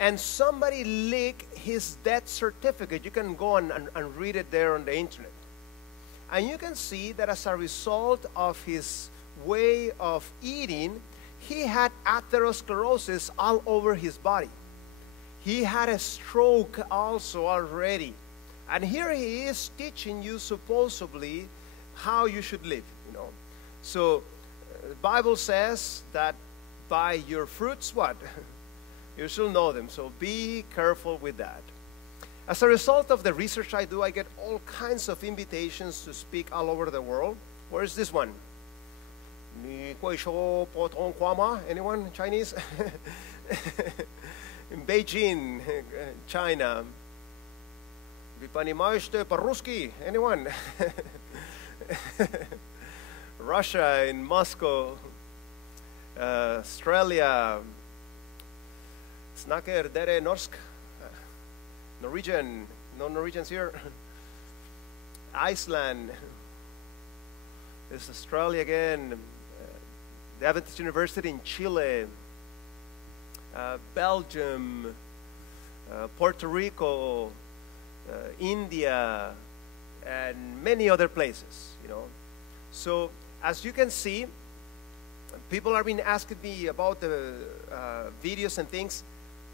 and somebody leaked his death certificate. You can go and read it there on the internet. And you can see that as a result of his way of eating, he had atherosclerosis all over his body. He had a stroke also already. And here he is teaching you supposedly how you should live, you know. So the Bible says that by your fruits, what? You shall know them. So be careful with that. As a result of the research I do, I get all kinds of invitations to speak all over the world. Where is this one? Anyone? Chinese? In Beijing, China. Anyone? Russia, in Moscow. Australia. Snakker, dere, norsk. Norwegian, no Norwegians here. Iceland, there's Australia again, the Adventist University in Chile, Belgium, Puerto Rico, India, and many other places, you know. So as you can see, people have been asking me about the videos and things.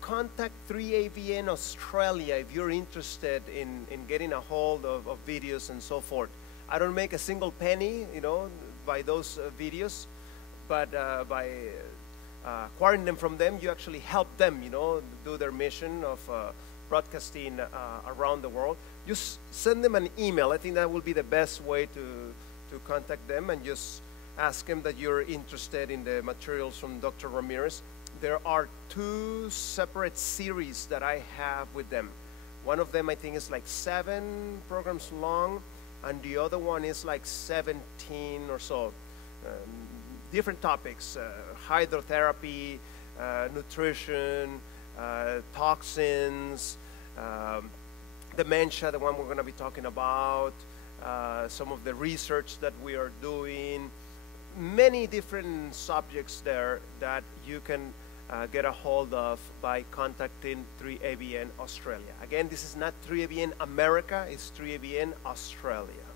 Contact 3ABN Australia if you're interested in getting a hold of videos and so forth. I don't make a single penny, you know, by those videos, but by acquiring them from them, you actually help them, you know, do their mission of broadcasting around the world. Just send them an email. I think that will be the best way to contact them, and just ask them that you're interested in the materials from Dr. Ramirez. There are 2 separate series that I have with them. One of them I think is like 7 programs long, and the other one is like 17 or so. Different topics, hydrotherapy, nutrition, toxins, dementia, the one we're going to be talking about, some of the research that we are doing, many different subjects there that you can get a hold of by contacting 3ABN Australia. Again, this is not 3ABN America, it's 3ABN Australia.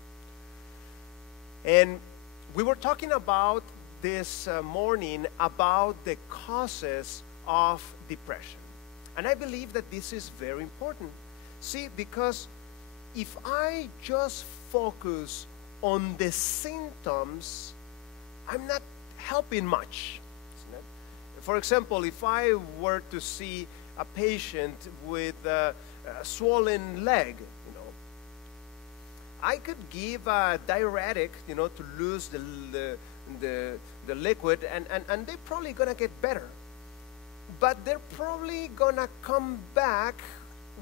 And we were talking about this morning about the causes of depression. And I believe that this is very important. See, because if I just focus on the symptoms, I'm not helping much. For example, if I were to see a patient with a swollen leg, you know, I could give a diuretic, you know, to lose the liquid, and they're probably gonna get better. But they're probably gonna come back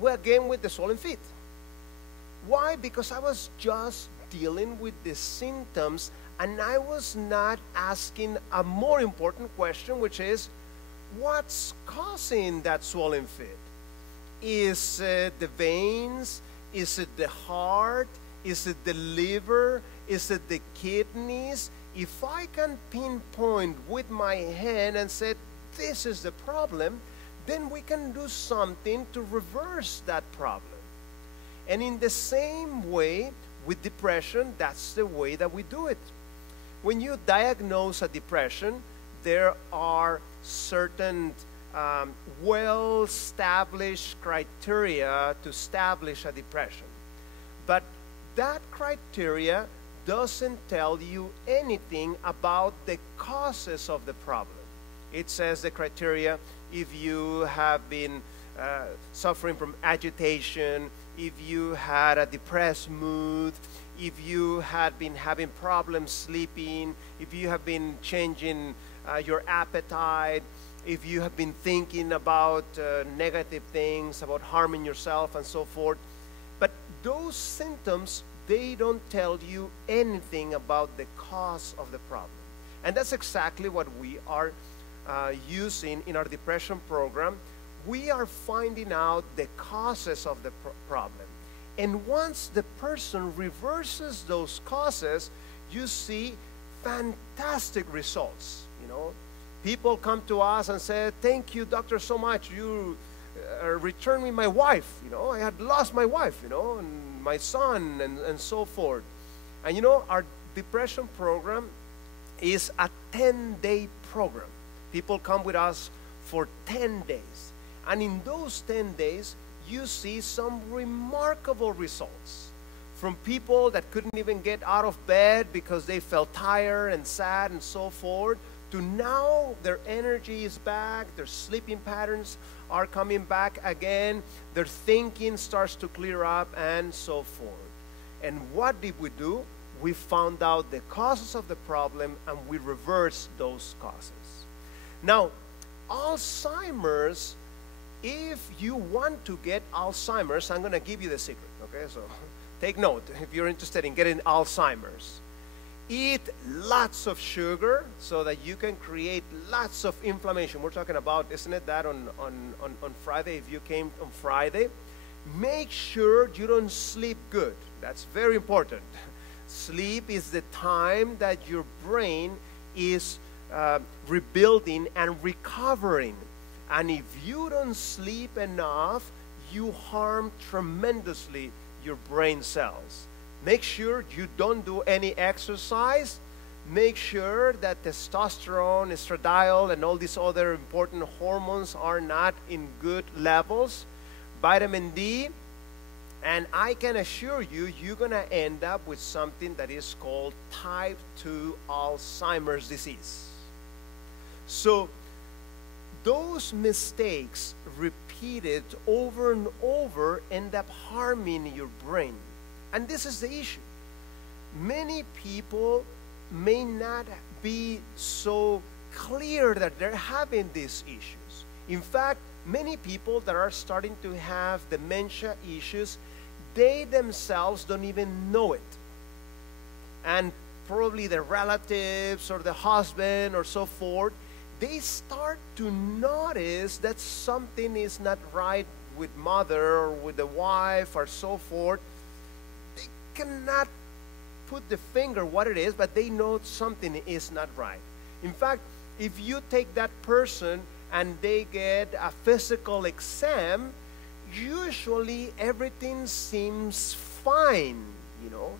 again with the swollen feet. Why? Because I was just dealing with the symptoms, and I was not asking a more important question, which is, what's causing that swollen feet? Is it the veins? Is it the heart? Is it the liver? Is it the kidneys? If I can pinpoint with my hand and say, this is the problem, then we can do something to reverse that problem. And in the same way, with depression, that's the way that we do it. When you diagnose a depression, there are certain well-established criteria to establish a depression. But that criteria doesn't tell you anything about the causes of the problem. It says the criteria, if you have been suffering from agitation, if you had a depressed mood, if you had been having problems sleeping, if you have been changing your appetite, if you have been thinking about negative things, about harming yourself and so forth. But those symptoms, they don't tell you anything about the cause of the problem. And that's exactly what we are using in our depression program. We are finding out the causes of the problem. And once the person reverses those causes, you see fantastic results. You know, People come to us and say, thank you, doctor, so much. You returned me my wife. You know, I had lost my wife, you know, and my son, and so forth. And you know, our depression program is a 10-day program. People come with us for 10 days. And in those 10 days, you see some remarkable results. From people that couldn't even get out of bed because they felt tired and sad and so forth, to now their energy is back, their sleeping patterns are coming back again, their thinking starts to clear up, and so forth. And what did we do? We found out the causes of the problem, and we reversed those causes. Now, Alzheimer's, if you want to get Alzheimer's, I'm going to give you the secret, okay? So take note if you're interested in getting Alzheimer's. Eat lots of sugar so that you can create lots of inflammation. We're talking about, isn't it, that on Friday, if you came on Friday. Make sure you don't sleep good. That's very important. Sleep is the time that your brain is rebuilding and recovering. And if you don't sleep enough, you harm tremendously your brain cells. Make sure you don't do any exercise. Make sure that testosterone, estradiol, and all these other important hormones are not in good levels. Vitamin D. And I can assure you, you're going to end up with something that is called type 2 Alzheimer's disease. So those mistakes repeated over and over end up harming your brain. And this is the issue. Many people may not be so clear that they're having these issues. In fact, many people that are starting to have dementia issues, they themselves don't even know it. And probably their relatives or the husband or so forth, they start to notice that something is not right with mother or with the wife or so forth. They cannot put the finger what it is, but they know something is not right. In fact, if you take that person and they get a physical exam, usually everything seems fine, you know.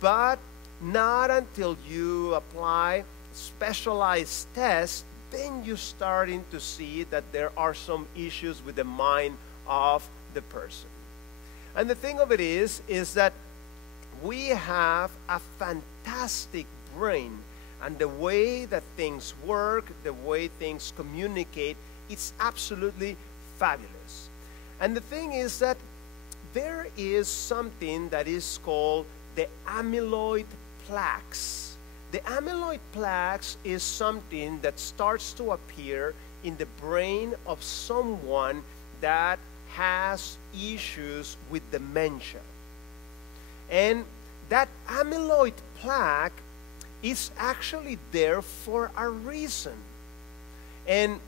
But not until you apply specialized tests, then you're starting to see that there are some issues with the mind of the person. And the thing of it is that we have a fantastic brain, and the way that things work, the way things communicate, it's absolutely fabulous. And the thing is that there is something that is called the amyloid plaques. The amyloid plaques is something that starts to appear in the brain of someone that has issues with dementia. And that amyloid plaque is actually there for a reason. And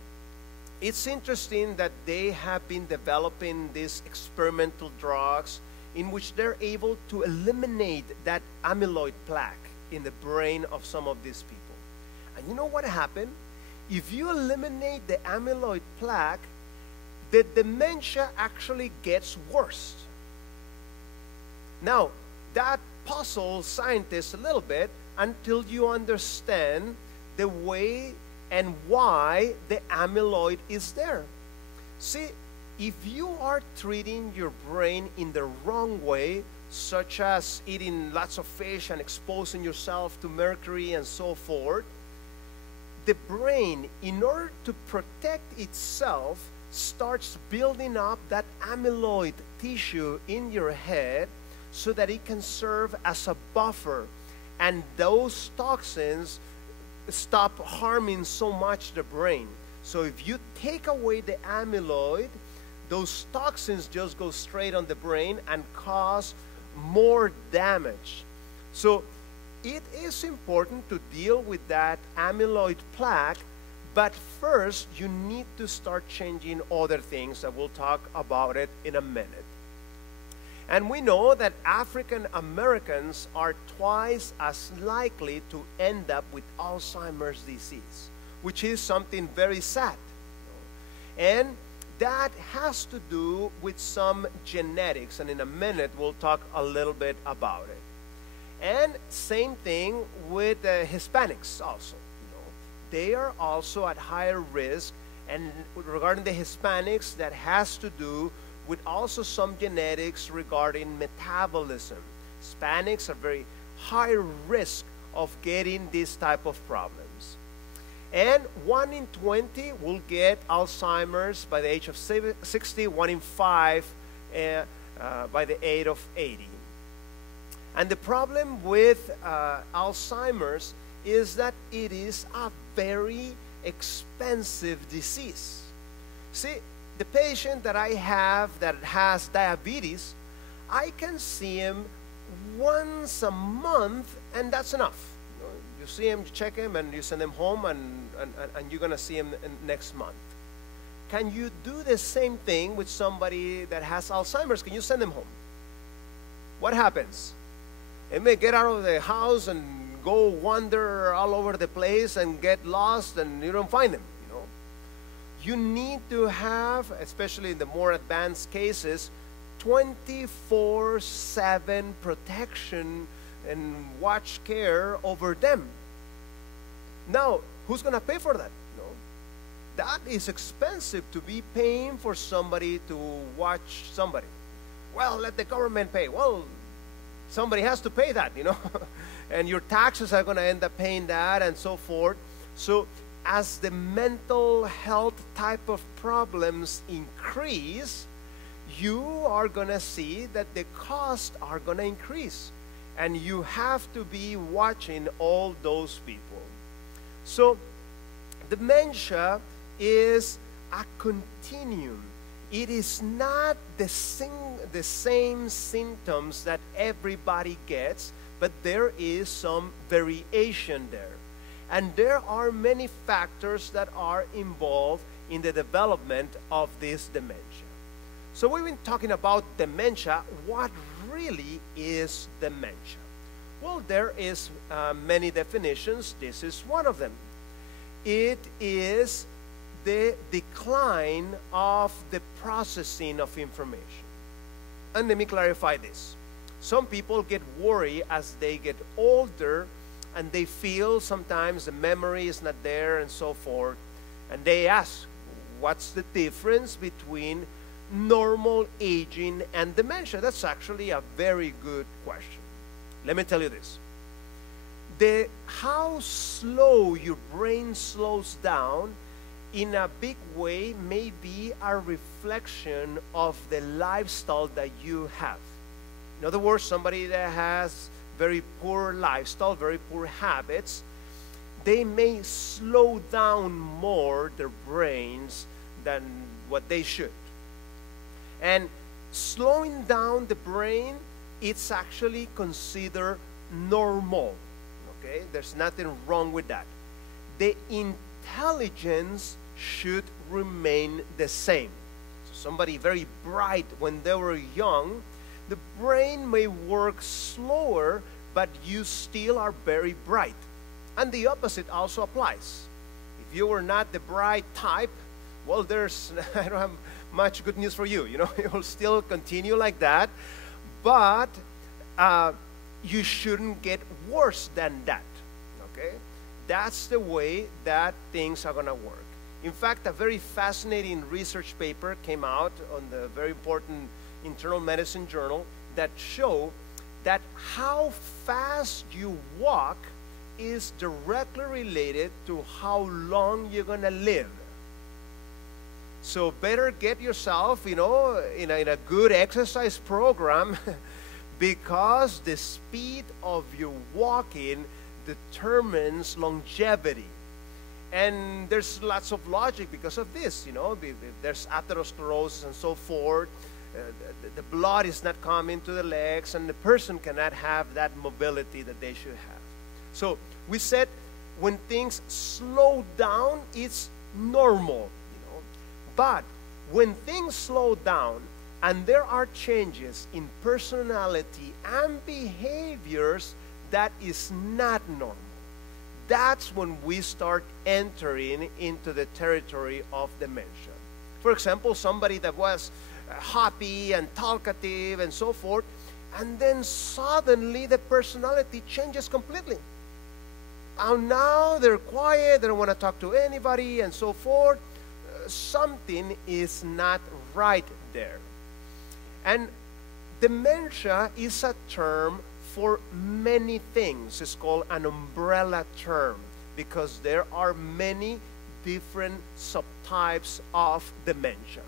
it's interesting that they have been developing these experimental drugs in which they're able to eliminate that amyloid plaque in the brain of some of these people. And you know what happened? If you eliminate the amyloid plaque, the dementia actually gets worse. Now, that puzzles scientists a little bit until you understand the way and why the amyloid is there. See, if you are treating your brain in the wrong way, such as eating lots of fish and exposing yourself to mercury and so forth, the brain, in order to protect itself, starts building up that amyloid tissue in your head so that it can serve as a buffer, and those toxins stop harming so much the brain. So if you take away the amyloid, those toxins just go straight on the brain and cause more damage. So it is important to deal with that amyloid plaque, but first you need to start changing other things, and we'll talk about it in a minute. And we know that African Americans are twice as likely to end up with Alzheimer's disease. which is something very sad. And that has to do with some genetics, and in a minute we'll talk a little bit about it. And same thing with Hispanics also. They are also at higher risk, and regarding the Hispanics, that has to do with also some genetics regarding metabolism. Hispanics are very high risk of getting this type of problems. And 1 in 20 will get Alzheimer's by the age of 60, 1 in 5 by the age of 80. And the problem with Alzheimer's is that it is a very expensive disease. See, the patient that I have that has diabetes, I can see him once a month, and that's enough. You see him, you check him, and you send him home, and you're going to see him next month. Can you do the same thing with somebody that has Alzheimer's? Can you send him home? What happens? They may get out of the house and go wander all over the place and get lost, and you don't find them. You need to have, especially in the more advanced cases, 24/7 protection and watch care over them. Now, who's going to pay for that? That is expensive, to be paying for somebody to watch somebody. Well, let the government pay. Well, somebody has to pay that, and your taxes are going to end up paying that, and so forth. So as the mental health type of problems increase, you are going to see that the costs are going to increase. And you have to be watching all those people. So dementia is a continuum. It is not the same symptoms that everybody gets, but there is some variation there. And there are many factors that are involved in the development of this dementia. So we've been talking about dementia. What really is dementia? Well, there is many definitions. This is one of them. It is the decline of the processing of information. And let me clarify this. Some people get worried as they get older, and they feel sometimes the memory is not there and so forth. And they ask, what's the difference between normal aging and dementia? That's actually a very good question. Let me tell you this. How slow your brain slows down in a big way may be a reflection of the lifestyle that you have. In other words, somebody that has very poor lifestyle, very poor habits, they may slow down more their brains than what they should. And slowing down the brain, it's actually considered normal. Okay? There's nothing wrong with that. The intelligence should remain the same. So somebody very bright when they were young, the brain may work slower, but you still are very bright. And the opposite also applies. If you were not the bright type, well, I don't have much good news for you. You will still continue like that, but you shouldn't get worse than that. Okay? That's the way that things are going to work. In fact, a very fascinating research paper came out on the very important internal medicine journal that show that how fast you walk is directly related to how long you're going to live. So better get yourself, in a good exercise program because the speed of your walking determines longevity. And there's lots of logic because of this, there's atherosclerosis and so forth. The blood is not coming to the legs, and the person cannot have that mobility that they should have. So we said when things slow down, it's normal, But when things slow down and there are changes in personality and behaviors, that is not normal. that's when we start entering into the territory of dementia. For example, somebody that was happy and talkative and so forth, and then suddenly the personality changes completely. And now they're quiet, they don't want to talk to anybody and so forth. Something is not right there. And dementia is a term for many things. It's called an umbrella term because there are many different subtypes of dementia.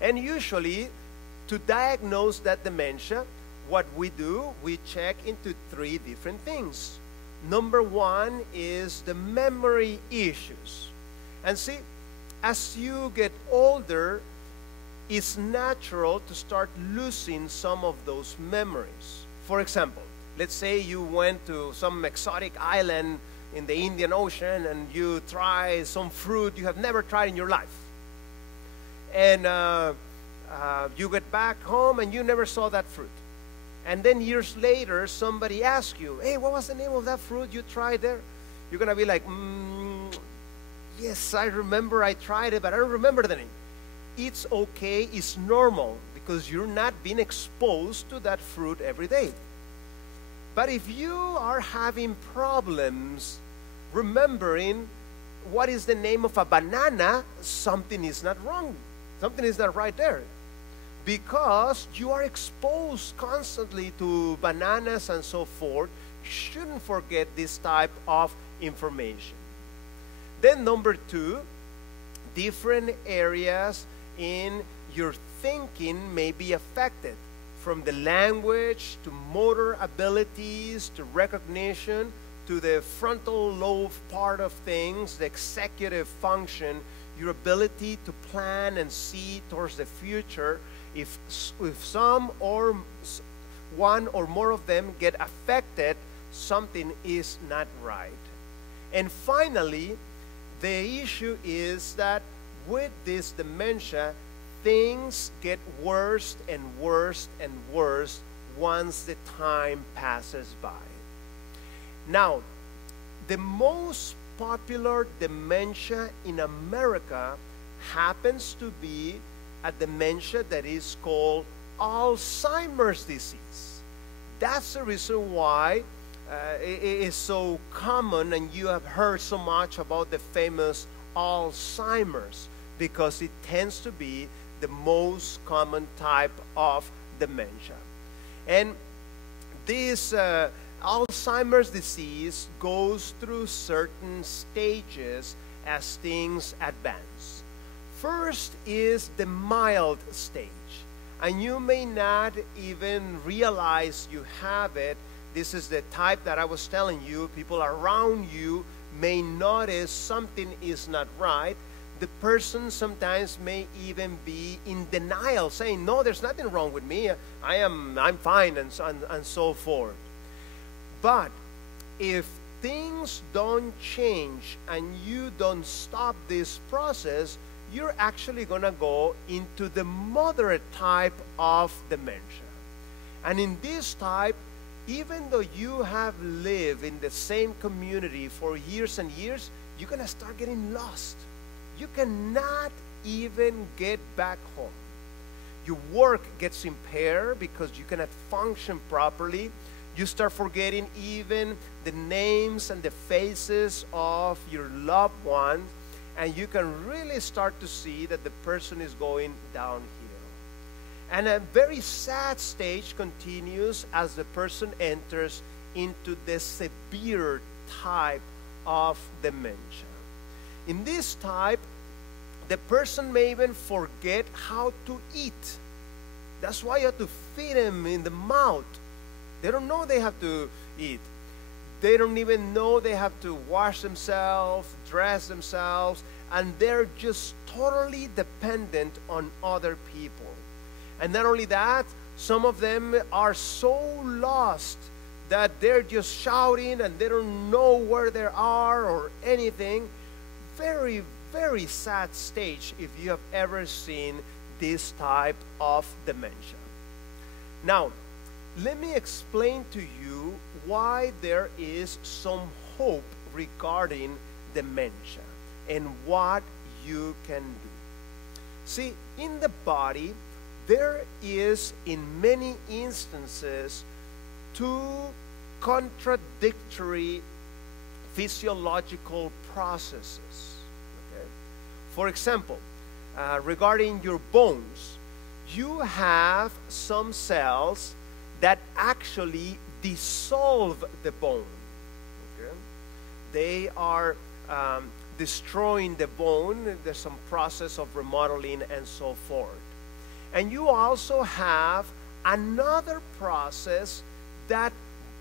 And usually, to diagnose that dementia, what we do, we check into three different things. Number one is the memory issues. And see, as you get older, it's natural to start losing some of those memories. For example, let's say you went to some exotic island in the Indian Ocean and you try some fruit you have never tried in your life. And you get back home and you never saw that fruit. And then years later, somebody asks you, hey, what was the name of that fruit you tried there? You're going to be like, yes, I remember I tried it, but I don't remember the name. It's okay, it's normal, because you're not being exposed to that fruit every day. But if you are having problems remembering what is the name of a banana, something is not wrong. Something is not right there. Because you are exposed constantly to bananas and so forth, you shouldn't forget this type of information. Then number two, different areas in your thinking may be affected, from the language to motor abilities to recognition to the frontal lobe part of things, the executive function, your ability to plan and see towards the future. If some or one or more of them get affected, something is not right. And finally, the issue is that with this dementia, things get worse and worse and worse once the time passes by. Now, the most popular dementia in America happens to be a dementia that is called Alzheimer's disease. That's the reason why it is so common, and you have heard so much about the famous Alzheimer's, because it tends to be the most common type of dementia. And this Alzheimer's disease goes through certain stages as things advance. First is the mild stage, and you may not even realize you have it. This is the type that I was telling you. People around you may notice something is not right. The person sometimes may even be in denial, saying, no, there's nothing wrong with me. I'm fine, and so forth. But if things don't change and you don't stop this process, you're actually going to go into the moderate type of dementia. And in this type, even though you have lived in the same community for years and years, you're going to start getting lost. You cannot even get back home. Your work gets impaired because you cannot function properly. You start forgetting even the names and the faces of your loved ones, and you can really start to see that the person is going downhill. And a very sad stage continues as the person enters into the severe type of dementia. In this type, the person may even forget how to eat. That's why you have to feed them in the mouth. They don't know they have to eat. They don't even know they have to wash themselves, dress themselves, and they're just totally dependent on other people. And not only that, some of them are so lost that they're just shouting and they don't know where they are or anything. Very, very sad stage if you have ever seen this type of dementia. Now, let me explain to you why there is some hope regarding dementia and what you can do. See, in the body, there is, in many instances, two contradictory physiological processes. Okay? For example, regarding your bones, you have some cells that actually dissolve the bone. Okay? They are destroying the bone. There's some process of remodeling and so forth. And you also have another process that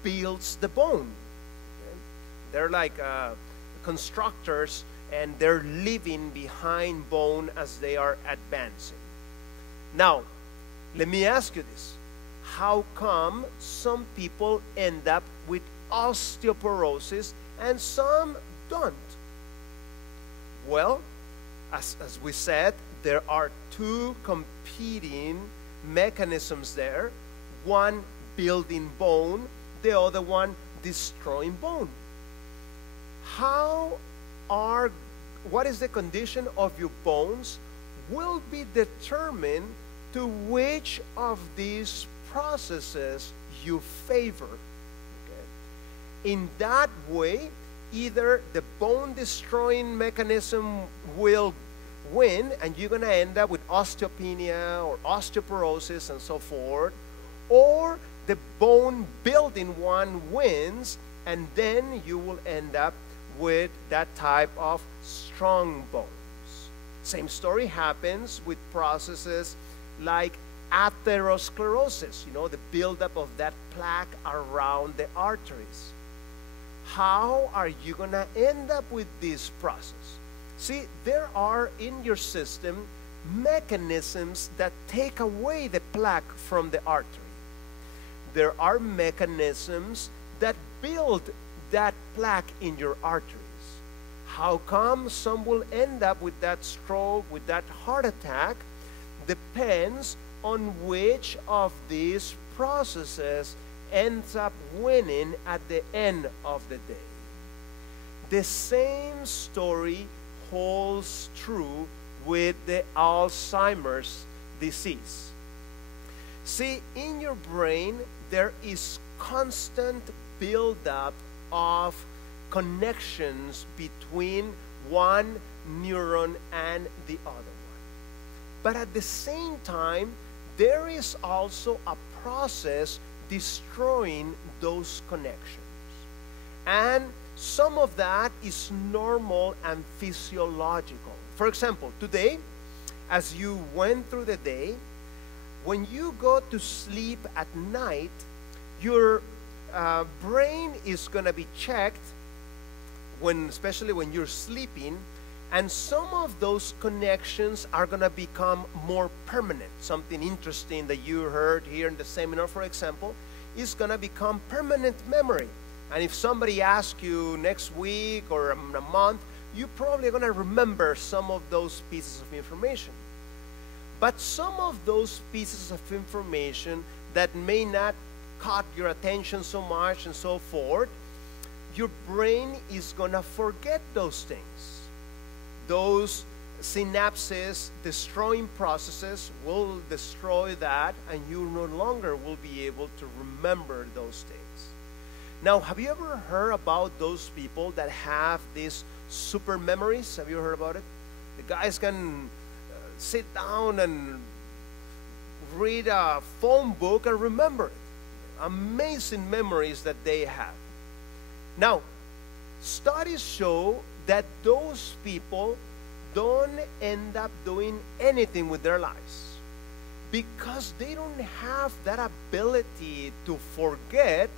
builds the bone. Okay? They're like constructors, and they're living behind bone as they are advancing. Now, let me ask you this. How come some people end up with osteoporosis and some don't? Well, as we said, there are two competing mechanisms there. One building bone, the other one destroying bone. What is the condition of your bones will be determined to which of these processes you favor. Okay? In that way, either the bone destroying mechanism will win and you're going to end up with osteopenia or osteoporosis and so forth, or the bone building one wins, and then you will end up with that type of strong bones. Same story happens with processes like atherosclerosis, the buildup of that plaque around the arteries. How are you going to end up with this process? See, there are in your system mechanisms that take away the plaque from the artery. There are mechanisms that build that plaque in your arteries. How come some will end up with that stroke, with that heart attack? Depends on which of these processes ends up winning at the end of the day. The same story holds true with the Alzheimer's disease. See, in your brain, there is constant buildup of connections between one neuron and the other one. But at the same time, there is also a process destroying those connections. And some of that is normal and physiological. For example, today, as you went through the day, when you go to sleep at night, your brain is going to be checked, especially when you're sleeping, and some of those connections are going to become more permanent. Something interesting that you heard here in the seminar, for example, is going to become permanent memory. And if somebody asks you next week or in a month, you're probably going to remember some of those pieces of information. But some of those pieces of information that may not caught your attention so much and so forth, your brain is going to forget those things. Those synapses destroying processes will destroy that, and you no longer will be able to remember those things. Now, have you ever heard about those people that have these super memories? Have you heard about it? The guys can sit down and read a phone book and remember it. Amazing memories that they have. Now, studies show that those people don't end up doing anything with their lives because they don't have that ability to forget.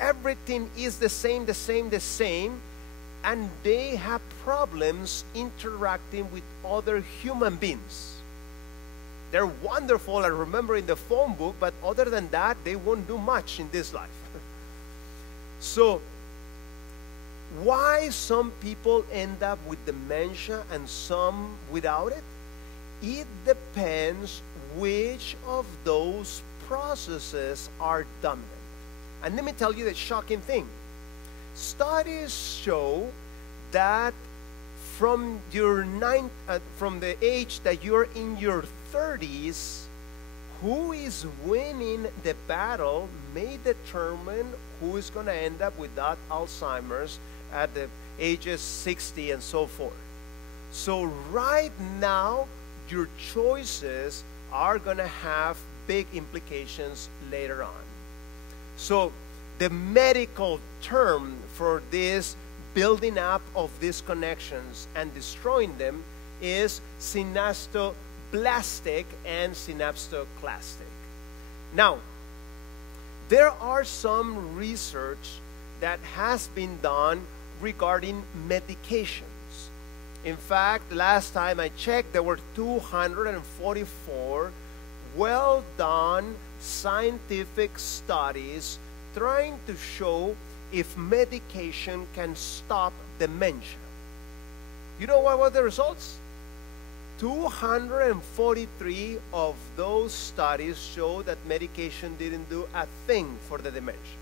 Everything is the same, and they have problems interacting with other human beings. They're wonderful at remembering the phone book, but other than that, they won't do much in this life. So, why some people end up with dementia and some without it? It depends which of those processes are dominant. And let me tell you the shocking thing. studies show that from from the age that you're in your 30s, who is winning the battle may determine who is going to end up with that Alzheimer's at the ages 60 and so forth. So right now, your choices are going to have big implications later on. So the medical term for this building up of these connections and destroying them is synaptoblastic and synaptoclastic. Now, there are some research that has been done regarding medications. In fact, last time I checked, there were 244 well-done scientific studies trying to show if medication can stop dementia. You know what were the results? 243 of those studies show that medication didn't do a thing for the dementia.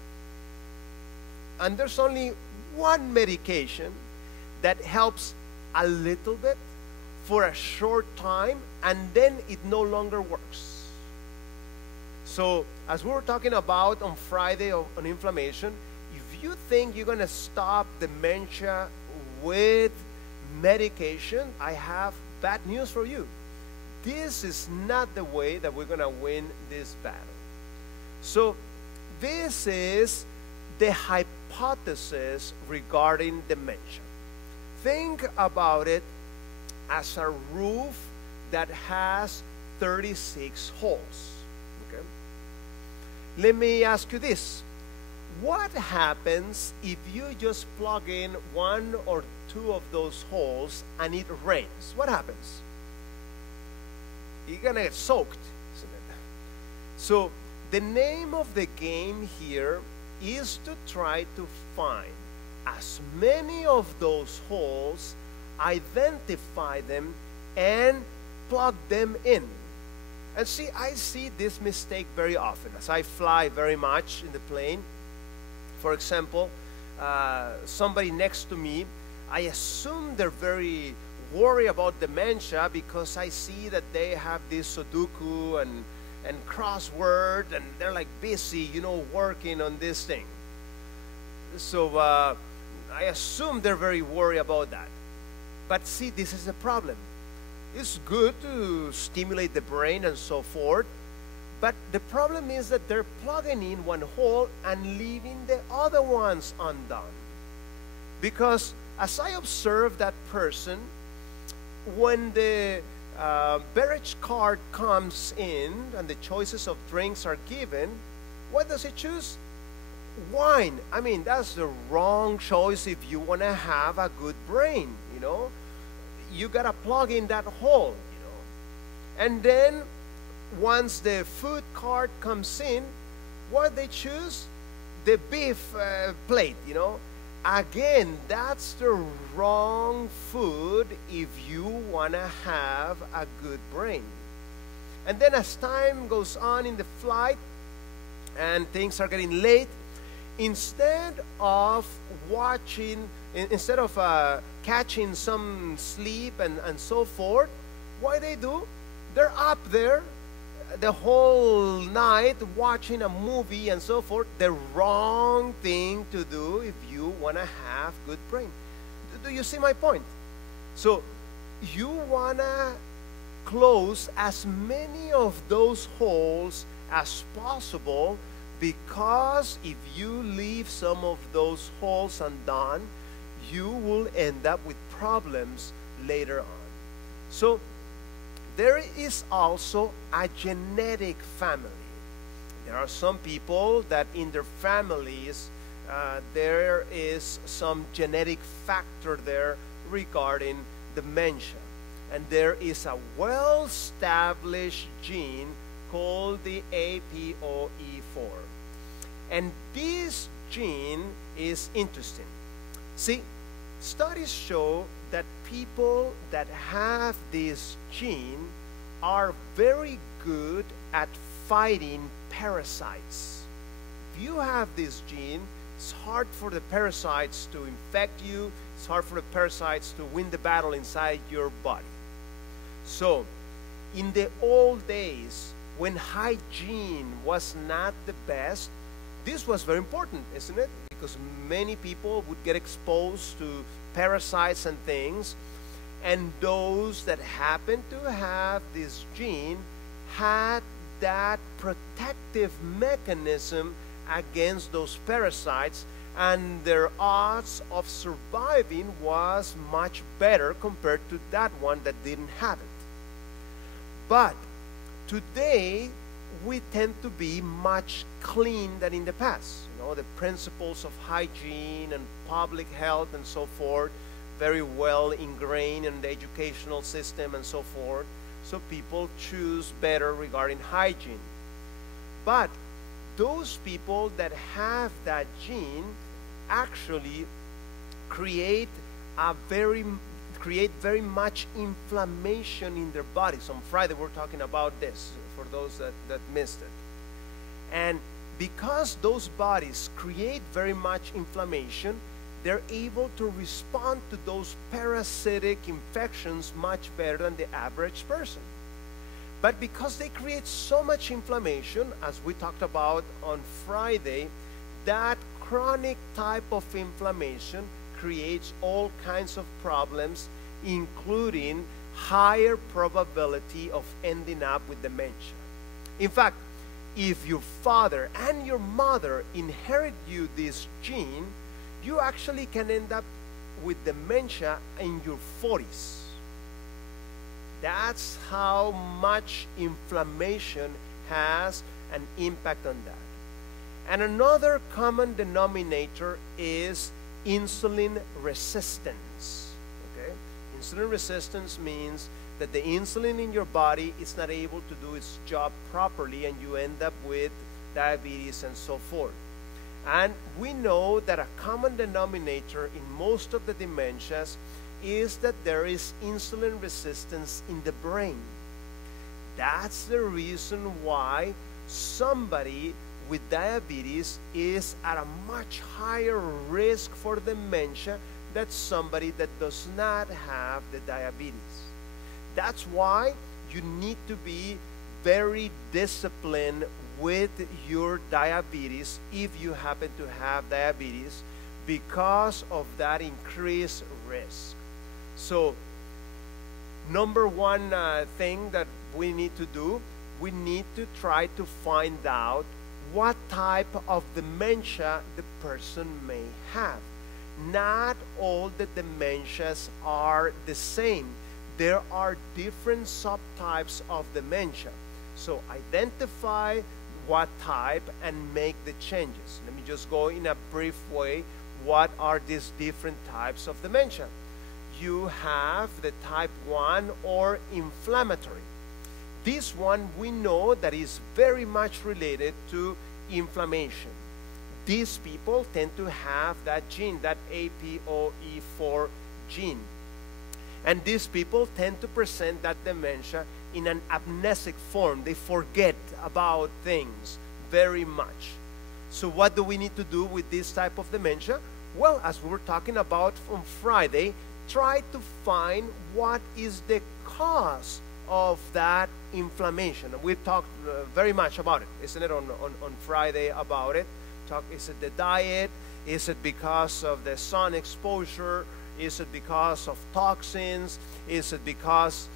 And there's only one medication that helps a little bit for a short time, and then it no longer works. So, as we were talking about on Friday on inflammation, if you think you're going to stop dementia with medication, I have bad news for you. This is not the way that we're going to win this battle. So, this is the hypothesis regarding dementia. Think about it as a roof that has 36 holes. Okay? Let me ask you this. What happens if you just plug in one or two of those holes and it rains? What happens? You're going to get soaked, isn't it? So the name of the game here is to try to find as many of those holes, identify them, and plug them in. And see, I see this mistake very often as I fly very much in the plane. For example, somebody next to me, I assume they're very worried about dementia because I see that they have this Sudoku and crossword, and they're like busy, working on this thing. So I assume they're very worried about that. But see, this is a problem. It's good to stimulate the brain and so forth, but the problem is that they're plugging in one hole and leaving the other ones undone. Because as I observe that person, when the beverage cart comes in and the choices of drinks are given, what does he choose? Wine. I mean, that's the wrong choice if you want to have a good brain, You got to plug in that hole, And then, once the food cart comes in, what they choose? The beef plate, Again, that's the wrong food if you want to have a good brain. And then as time goes on in the flight and things are getting late, instead of catching some sleep and so forth, what do? They're up there the whole night watching a movie and so forth. The wrong thing to do if you want to have good brain. Do you see my point? So you want to close as many of those holes as possible, because if you leave some of those holes undone, you will end up with problems later on. So there is also a genetic family. There are some people that in their families there is some genetic factor there regarding dementia. And there is a well-established gene called the APOE4. And this gene is interesting. See, studies show that people that have this gene are very good at fighting parasites. If you have this gene, It's hard for the parasites to infect you. It's hard for the parasites to win the battle inside your body. So, in the old days, when hygiene was not the best, this was very important, isn't it? Because many people would get exposed to parasites and things, and those that happened to have this gene had that protective mechanism against those parasites, and their odds of surviving was much better compared to that one that didn't have it. But today we tend to be much clean than in the past. You know, the principles of hygiene and public health and so forth, very well ingrained in the educational system and so forth. So people choose better regarding hygiene. But those people that have that gene actually create very much inflammation in their bodies. On Friday we're talking about this for those that missed it. And because those bodies create very much inflammation, they're able to respond to those parasitic infections much better than the average person. But because they create so much inflammation, as we talked about on Friday, that chronic type of inflammation creates all kinds of problems, including higher probability of ending up with dementia. In fact, if your father and your mother inherit you this gene, you actually can end up with dementia in your 40s. That's how much inflammation has an impact on that. And another common denominator is insulin resistance. Okay? Insulin resistance means that the insulin in your body is not able to do its job properly, and you end up with diabetes and so forth. And we know that a common denominator in most of the dementias is that there is insulin resistance in the brain. That's the reason why somebody with diabetes is at a much higher risk for dementia than somebody that does not have the diabetes. That's why you need to be very disciplined with your diabetes if you happen to have diabetes, because of that increased risk. So, number one thing that we need to do, we need to try to find out what type of dementia the person may have. Not all the dementias are the same. There are different subtypes of dementia. So identify what type and make the changes. Let me just go in a brief way. What are these different types of dementia? You have the type 1 or inflammatory. This one we know that is very much related to inflammation. These people tend to have that gene, that APOE4 gene. And these people tend to present that dementia in an amnesic form. They forget about things very much. So what do we need to do with this type of dementia? Well, as we were talking about on Friday, try to find what is the cause of that inflammation. And we've talked very much about it, isn't it, on Friday about it. Is it the diet? Is it because of the sun exposure? Is it because of toxins? Is it because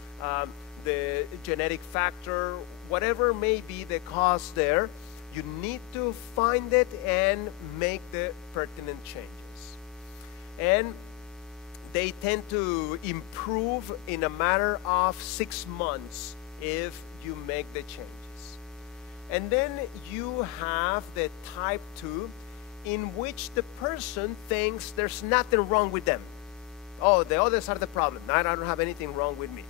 the genetic factor? Whatever may be the cause there, you need to find it and make the pertinent changes. And they tend to improve in a matter of 6 months if you make the changes. And then you have the type 2, in which the person thinks there's nothing wrong with them. Oh, the others are the problem. I don't have anything wrong with me.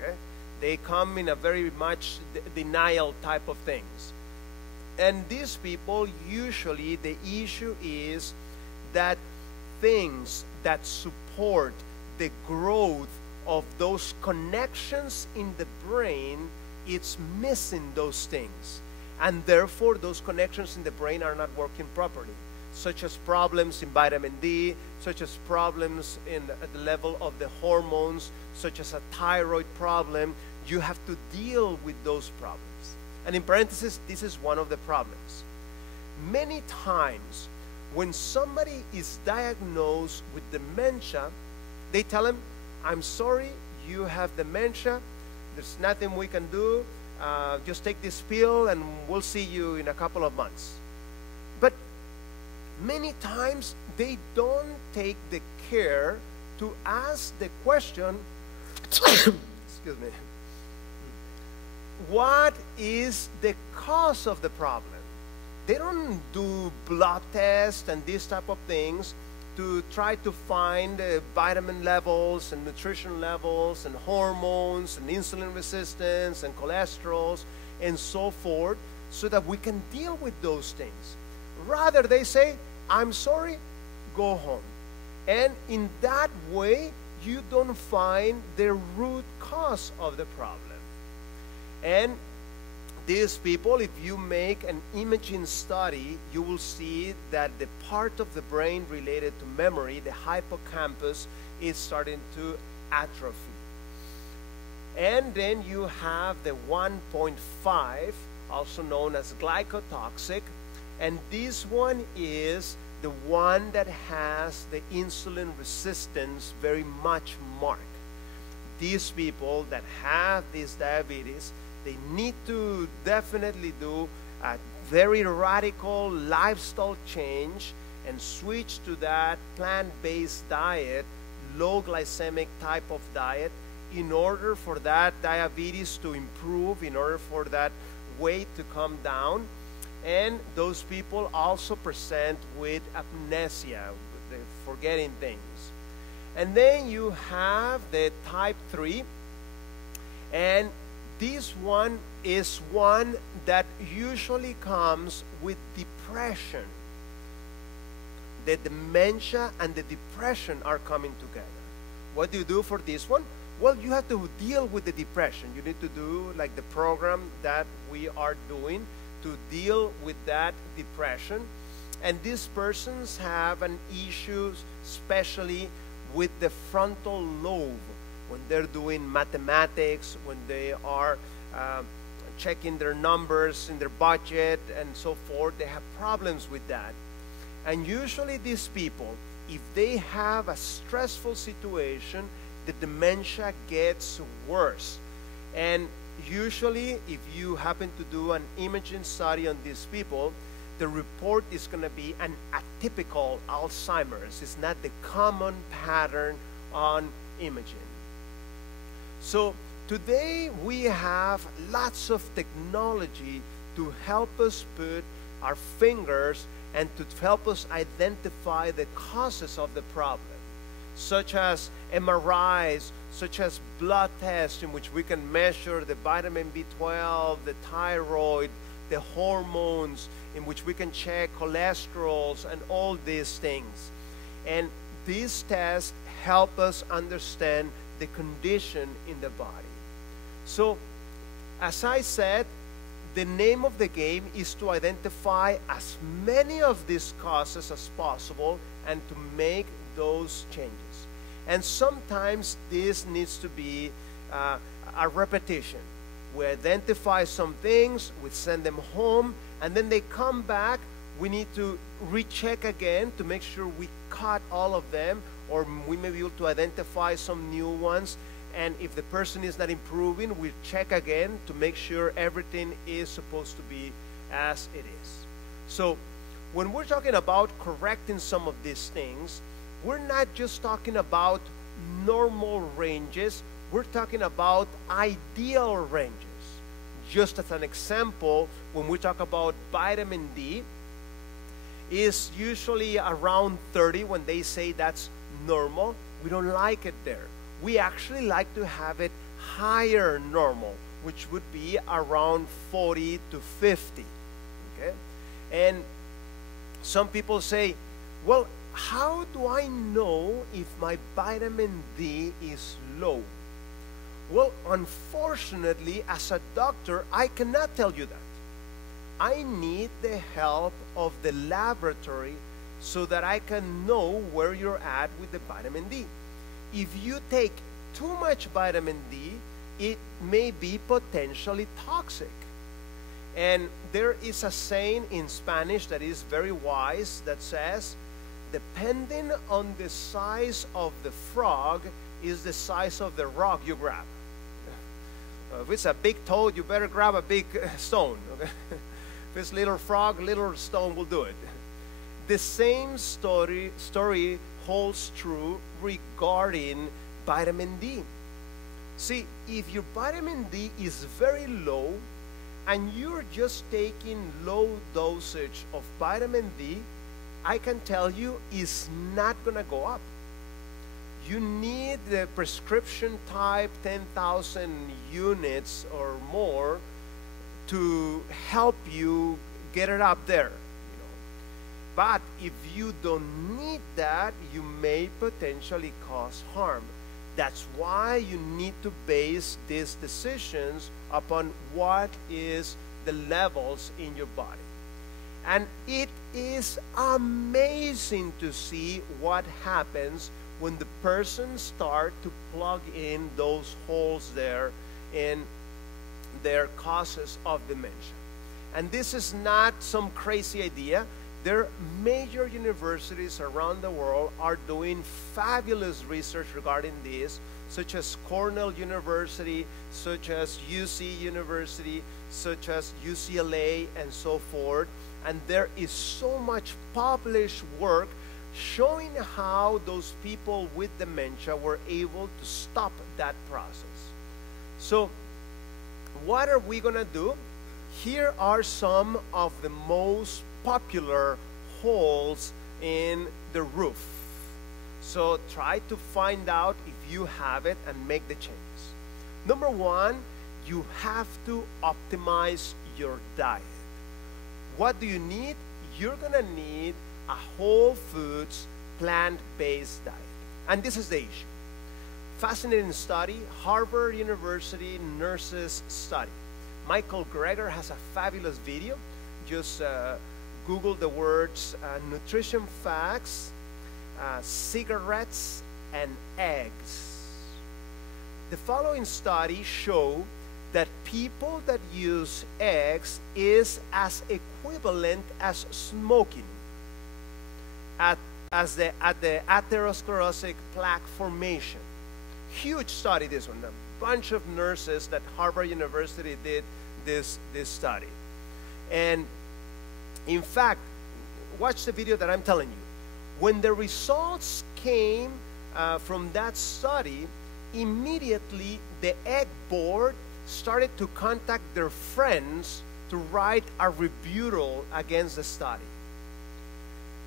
Okay? They come in a very much denial type of things. And these people, usually the issue is that things that support the growth of those connections in the brain, it's missing those things. And therefore, those connections in the brain are not working properly. such as problems in vitamin D, such as problems at the level of the hormones, such as a thyroid problem. You have to deal with those problems. And in parentheses, this is one of the problems. Many times, when somebody is diagnosed with dementia, they tell them, I'm sorry, you have dementia. There's nothing we can do. Just take this pill and we'll see you in a couple of months. But many times they don't take the care to ask the question, excuse me, what is the cause of the problem? They don't do blood tests and these type of things to try to find vitamin levels and nutrition levels and hormones and insulin resistance and cholesterols and so forth, so that we can deal with those things. Rather, they say, I'm sorry, go home. And in that way, you don't find the root cause of the problem. And these people, if you make an imaging study, you will see that the part of the brain related to memory, the hippocampus, is starting to atrophy. And then you have the 1.5, also known as glycotoxic, and this one is the one that has the insulin resistance very much marked. These people that have this diabetes, they need to definitely do a very radical lifestyle change and switch to that plant-based diet, low glycemic type of diet, in order for that diabetes to improve, in order for that weight to come down. And those people also present with amnesia, with forgetting things. And then you have the type 3, and this one is one that usually comes with depression. The dementia and the depression are coming together. What do you do for this one? Well, you have to deal with the depression. You need to do like the program that we are doing to deal with that depression. And these persons have an issue, especially with the frontal lobe. When they're doing mathematics, when they are checking their numbers in their budget and so forth, they have problems with that. And usually these people, if they have a stressful situation, the dementia gets worse. And usually, if you happen to do an imaging study on these people, the report is going to be an atypical Alzheimer's. It's not the common pattern on imaging. So today we have lots of technology to help us put our fingers and to help us identify the causes of the problem, such as MRIs, such as blood tests in which we can measure the vitamin B12, the thyroid, the hormones, in which we can check cholesterols and all these things. And these tests help us understand the condition in the body. So, as I said, the name of the game is to identify as many of these causes as possible and to make those changes. And sometimes this needs to be a repetition. We identify some things, we send them home, and then they come back. We need to recheck again to make sure we caught all of them, or we may be able to identify some new ones. And if the person is not improving, we check again to make sure everything is supposed to be as it is. So when we're talking about correcting some of these things, we're not just talking about normal ranges, we're talking about ideal ranges. Just as an example, when we talk about vitamin D, is usually around 30 when they say that's normal. We don't like it there. We actually like to have it higher normal, which would be around 40 to 50. Okay? And some people say, well, how do I know if my vitamin D is low? Well, unfortunately, as a doctor, I cannot tell you that. I need the help of the laboratory so that I can know where you're at with the vitamin D. If you take too much vitamin D, it may be potentially toxic. And there is a saying in Spanish that is very wise that says, depending on the size of the frog is the size of the rock you grab. If it's a big toad, you better grab a big stone. Okay? If it's a little frog, little stone will do it. The same story holds true regarding vitamin D. See, if your vitamin D is very low and you're just taking low dosage of vitamin D, I can tell you it's not going to go up. You need the prescription type 10,000 units or more to help you get it up there. But if you don't need that, you may potentially cause harm. That's why you need to base these decisions upon what is the levels in your body. And it is amazing to see what happens when the person starts to plug in those holes there in their causes of dementia. And this is not some crazy idea. There are major universities around the world are doing fabulous research regarding this, such as Cornell University, such as UC University, such as UCLA, and so forth. And there is so much published work showing how those people with dementia were able to stop that process. So what are we going to do? Here are some of the most popular holes in the roof. So try to find out if you have it and make the changes. Number one, you have to optimize your diet. What do you need? You're going to need a whole foods, plant-based diet. And this is the issue. Fascinating study, Harvard University nurses study. Michael Greger has a fabulous video. Just Google the words nutrition facts, cigarettes, and eggs. The following study show that people that use eggs is as equivalent as smoking at the atherosclerotic plaque formation. Huge study, this one. A bunch of nurses that Harvard University did this study. And in fact, watch the video that I'm telling you. When the results came from that study, immediately the egg board started to contact their friends to write a rebuttal against the study.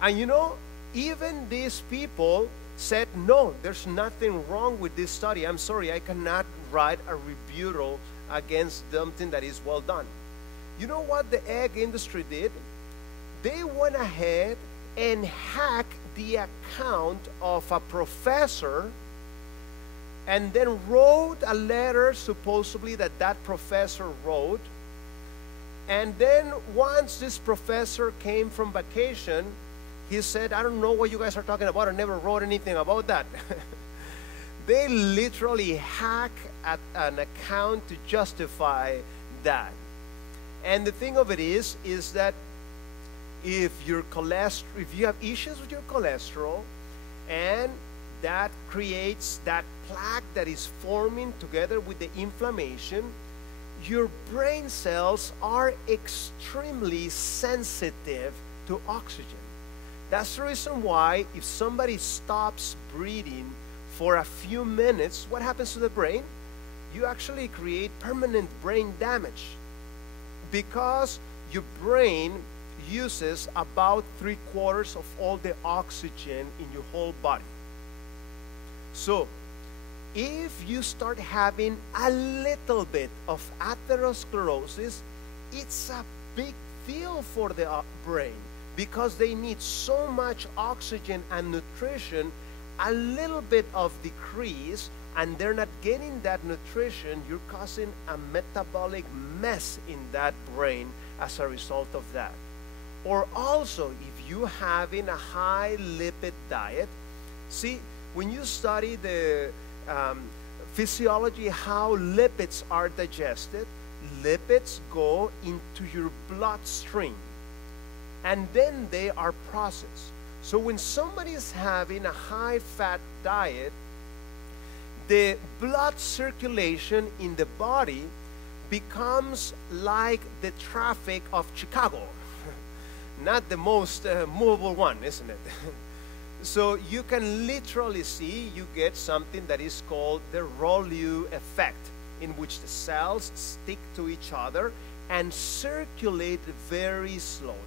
And you know, even these people said, no, there's nothing wrong with this study. I'm sorry, I cannot write a rebuttal against something that is well done. You know what the egg industry did? They went ahead and hacked the account of a professor and then wrote a letter supposedly that professor wrote. And then once this professor came from vacation, he said, I don't know what you guys are talking about. I never wrote anything about that. They literally hack at an account to justify that. And the thing of it is that if you have issues with your cholesterol, and that creates that plaque that is forming together with the inflammation, your brain cells are extremely sensitive to oxygen. That's the reason why if somebody stops breathing for a few minutes, what happens to the brain? You actually create permanent brain damage, because your brain uses about 3/4 of all the oxygen in your whole body. So if you start having a little bit of atherosclerosis, it's a big deal for the brain, because they need so much oxygen and nutrition. A little bit of decrease and they're not getting that nutrition, you're causing a metabolic mess in that brain as a result of that. Or also, if you having a high lipid diet, see, when you study the physiology, how lipids are digested, lipids go into your bloodstream, and then they are processed. So when somebody is having a high fat diet, the blood circulation in the body becomes like the traffic of Chicago. Not the most movable one, isn't it? So you can literally see, you get something that is called the Rolleau effect, in which the cells stick to each other and circulate very slowly.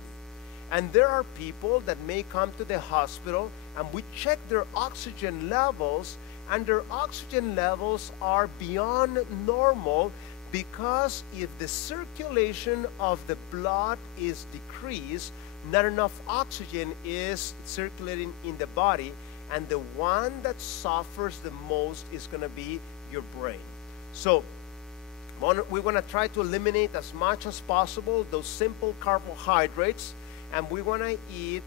And there are people that may come to the hospital and we check their oxygen levels, and their oxygen levels are beyond normal, because if the circulation of the blood is decreased, not enough oxygen is circulating in the body, and the one that suffers the most is going to be your brain. So we want to try to eliminate as much as possible those simple carbohydrates, and we want to eat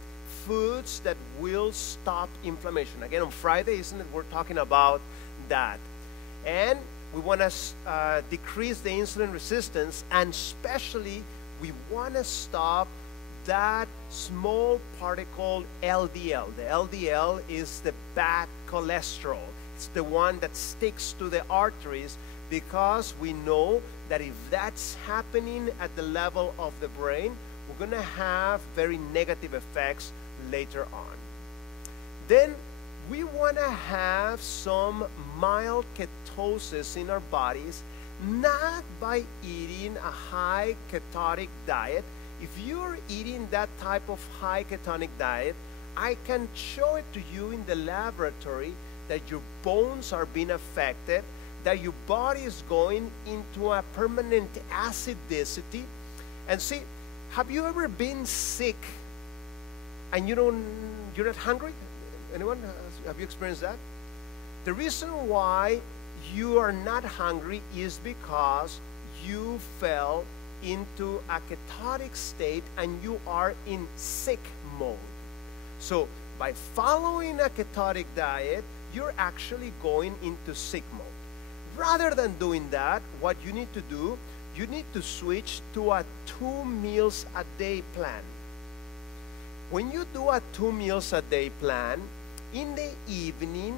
foods that will stop inflammation. Again, on Friday, isn't it, we're talking about that. And we want to decrease the insulin resistance, and especially we want to stop that small particle LDL. The LDL is the bad cholesterol. It's the one that sticks to the arteries, because we know that if that's happening at the level of the brain, we're going to have very negative effects later on. Then we want to have some mild ketosis in our bodies, not by eating a high ketonic diet. If you're eating that type of high ketonic diet, I can show it to you in the laboratory that your bones are being affected, that your body is going into a permanent acidicity. And see, have you ever been sick and you're not hungry? Anyone? Have you experienced that? The reason why you are not hungry is because you fell into a ketonic state and you are in sick mode. So by following a ketonic diet, you're actually going into sick mode. Rather than doing that, what you need to do, you need to switch to a 2 meals a day plan. When you do a 2 meals a day plan, in the evening,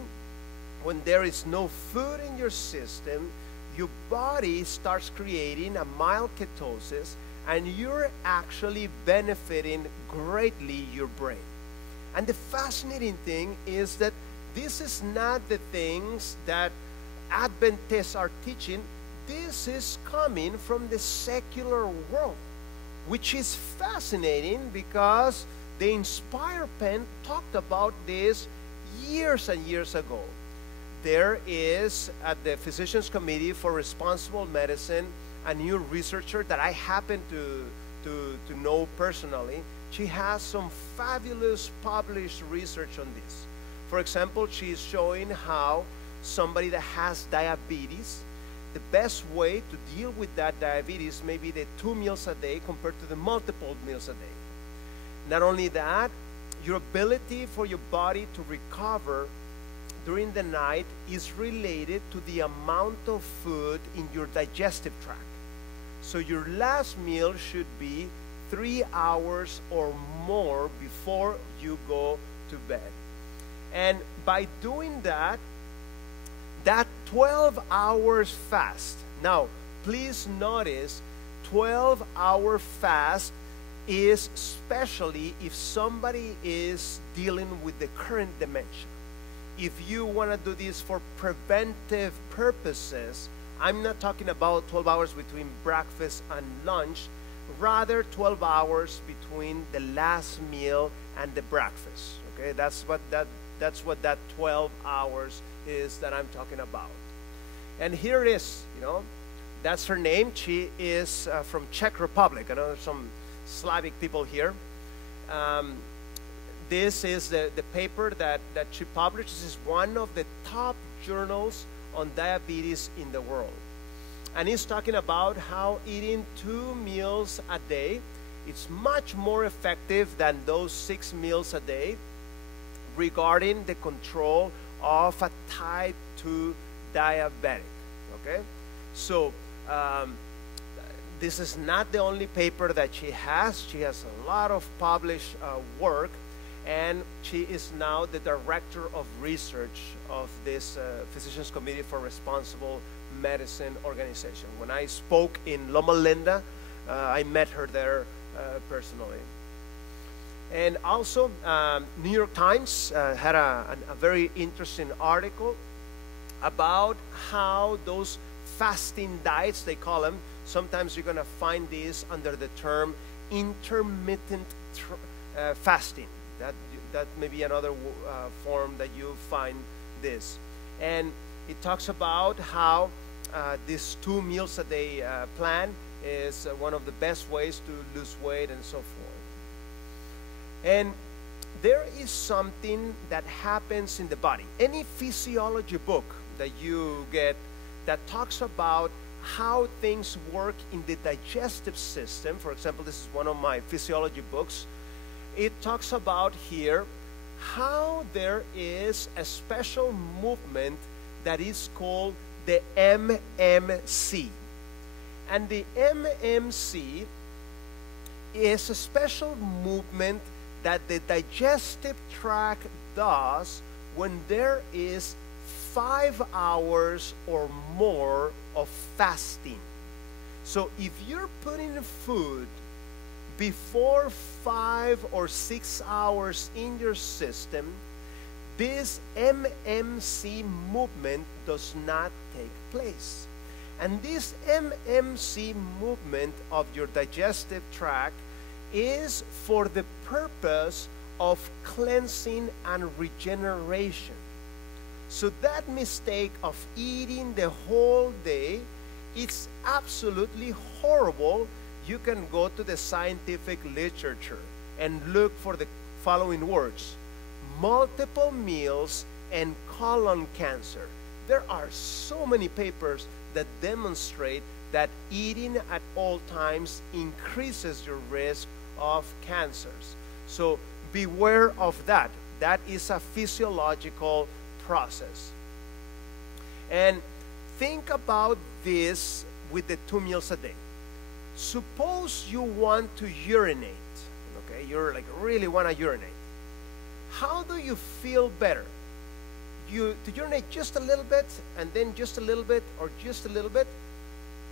when there is no food in your system, your body starts creating a mild ketosis, and you're actually benefiting greatly your brain. And the fascinating thing is that this is not the things that Adventists are teaching. This is coming from the secular world, which is fascinating, because the Inspire Pen talked about this years and years ago. There is, at the Physicians Committee for Responsible Medicine, a new researcher that I happen to know personally. She has some fabulous published research on this. For example, she's showing how somebody that has diabetes, the best way to deal with that diabetes may be the 2 meals a day compared to the multiple meals a day. Not only that, your ability for your body to recover during the night is related to the amount of food in your digestive tract. So your last meal should be 3 hours or more before you go to bed. And by doing that, that 12 hours fast. Now, please notice, 12-hour fast is especially if somebody is dealing with the current dementia. If you want to do this for preventive purposes, I'm not talking about 12 hours between breakfast and lunch, rather 12 hours between the last meal and the breakfast. Okay, that's what that 12 hours is that I'm talking about. And here it is, you know, that's her name. She is from Czech Republic. I know there's some Slavic people here. This is the paper that she published. This is one of the top journals on diabetes in the world. And it's talking about how eating 2 meals a day It's much more effective than those 6 meals a day regarding the control of a type 2 diabetic. Okay? So, this is not the only paper that she has. She has a lot of published work, and she is now the director of research of this Physicians Committee for Responsible Medicine organization. When I spoke in Loma Linda, I met her there personally. And also, New York Times had a very interesting article about how those fasting diets, they call them, sometimes you're going to find these under the term intermittent fasting. That may be another form that you find this. And it talks about how this 2 meals a day plan is one of the best ways to lose weight and so forth. And there is something that happens in the body. Any physiology book that you get that talks about how things work in the digestive system, for example, this is one of my physiology books, it talks about here how there is a special movement that is called the MMC. And the MMC is a special movement that the digestive tract does when there is 5 hours or more of fasting. So if you're putting food before 5 or 6 hours in your system, this MMC movement does not take place. And this MMC movement of your digestive tract is for the purpose of cleansing and regeneration. So that mistake of eating the whole day, it's absolutely horrible. You can go to the scientific literature and look for the following words: multiple meals and colon cancer. There are so many papers that demonstrate that eating at all times increases your risk of cancers. So beware of that. That is a physiological process. And think about this with the 2 meals a day. Suppose you want to urinate, okay? You're like really want to urinate. How do you feel better? To urinate just a little bit, and then just a little bit, or just a little bit,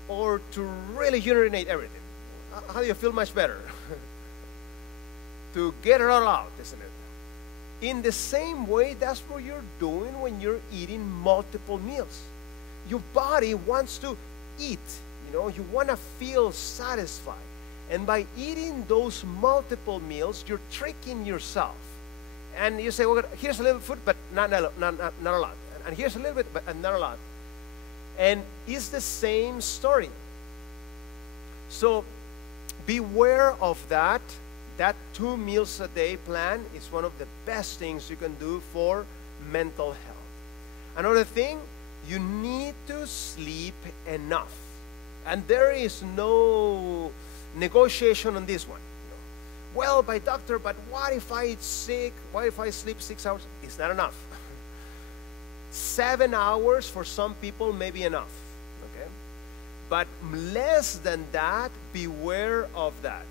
or to really urinate everything? How do you feel much better? To get it all out, isn't it? In the same way, that's what you're doing when you're eating multiple meals. Your body wants to eat, you want to feel satisfied. And by eating those multiple meals, you're tricking yourself. And you say, well, here's a little food, but not a lot. And here's a little bit, but not a lot. And it's the same story. So beware of that. That 2 meals a day plan is one of the best things you can do for mental health. Another thing, you need to sleep enough. And there is no negotiation on this one. Well, by doctor, but what if I eat sick? What if I sleep 6 hours? It's not enough. 7 hours for some people may be enough. Okay? But less than that, beware of that.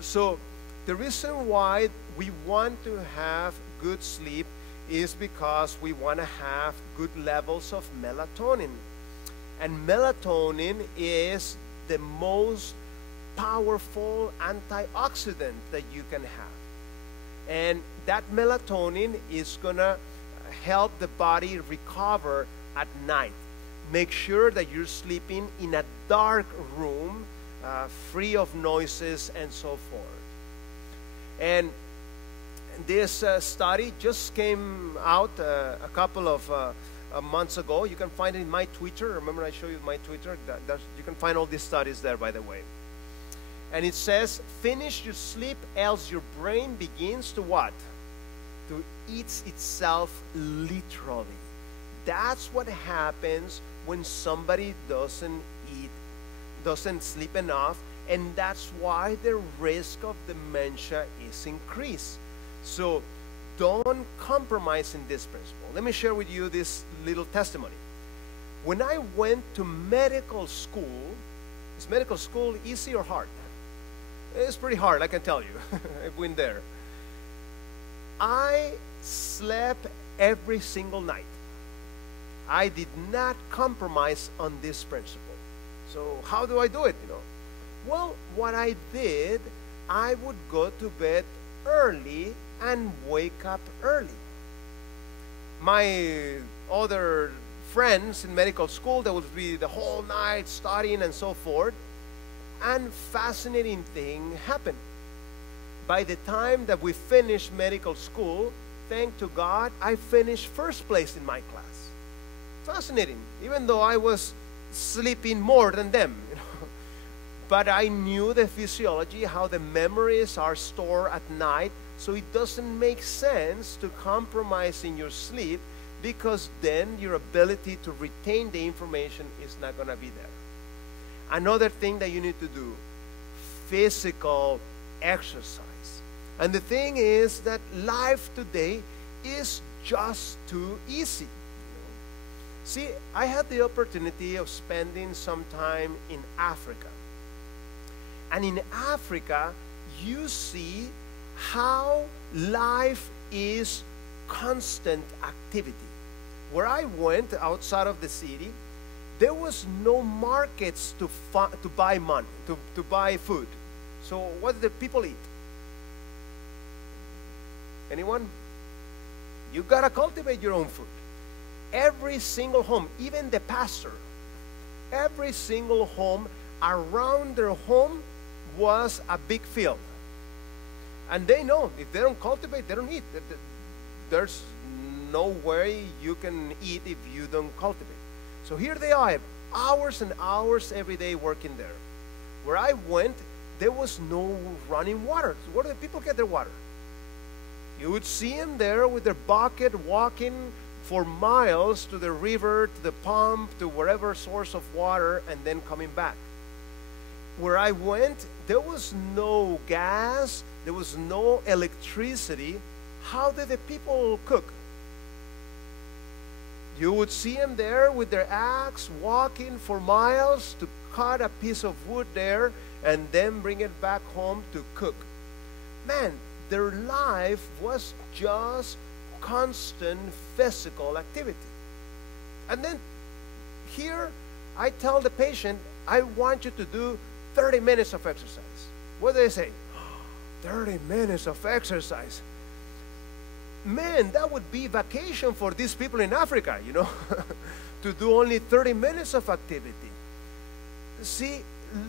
So the reason why we want to have good sleep is because we want to have good levels of melatonin. And melatonin is the most powerful antioxidant that you can have. And that melatonin is going to help the body recover at night. Make sure that you're sleeping in a dark room, free of noises and so forth. And this study just came out a couple of months ago. You can find it in my Twitter. Remember I showed you my Twitter? You can find all these studies there, by the way. And it says, finish your sleep, else your brain begins to what? To eat itself literally. That's what happens when somebody doesn't eat doesn't sleep enough, and that's why the risk of dementia is increased. So don't compromise in this principle. Let me share with you this little testimony. When I went to medical school, is medical school easy or hard? It's pretty hard, I can tell you. I've been there. I slept every single night. I did not compromise on this principle. So how do I do it, Well, what I did, I would go to bed early and wake up early. My other friends in medical school, they would be the whole night studying and so forth. And fascinating thing happened. By the time that we finished medical school, thank to God, I finished first place in my class. Fascinating, even though I was sleeping more than them. But I knew the physiology, how the memories are stored at night, so it doesn't make sense to compromise in your sleep, because then your ability to retain the information is not going to be there. Another thing that you need to do, physical exercise. And the thing is that life today is just too easy. See, I had the opportunity of spending some time in Africa. And in Africa, you see how life is constant activity. Where I went outside of the city, there was no markets to buy money, to buy food. So what did the people eat? Anyone? You gotta cultivate your own food. Every single home, even the pastor, every single home around their home was a big field. And they know if they don't cultivate, they don't eat. There's no way you can eat if you don't cultivate. So here they are, hours and hours every day working there. Where I went, there was no running water. So where do the people get their water? You would see them there with their bucket walking for miles to the river, to the pump, to wherever source of water, and then coming back. Where I went, there was no gas, there was no electricity. How did the people cook? You would see them there with their axe, walking for miles to cut a piece of wood there and then bring it back home to cook. Man, their life was just constant physical activity. And then here I tell the patient, I want you to do 30 minutes of exercise. What do they say? 30 minutes of exercise. Man, that would be vacation for these people in Africa, to do only 30 minutes of activity. See,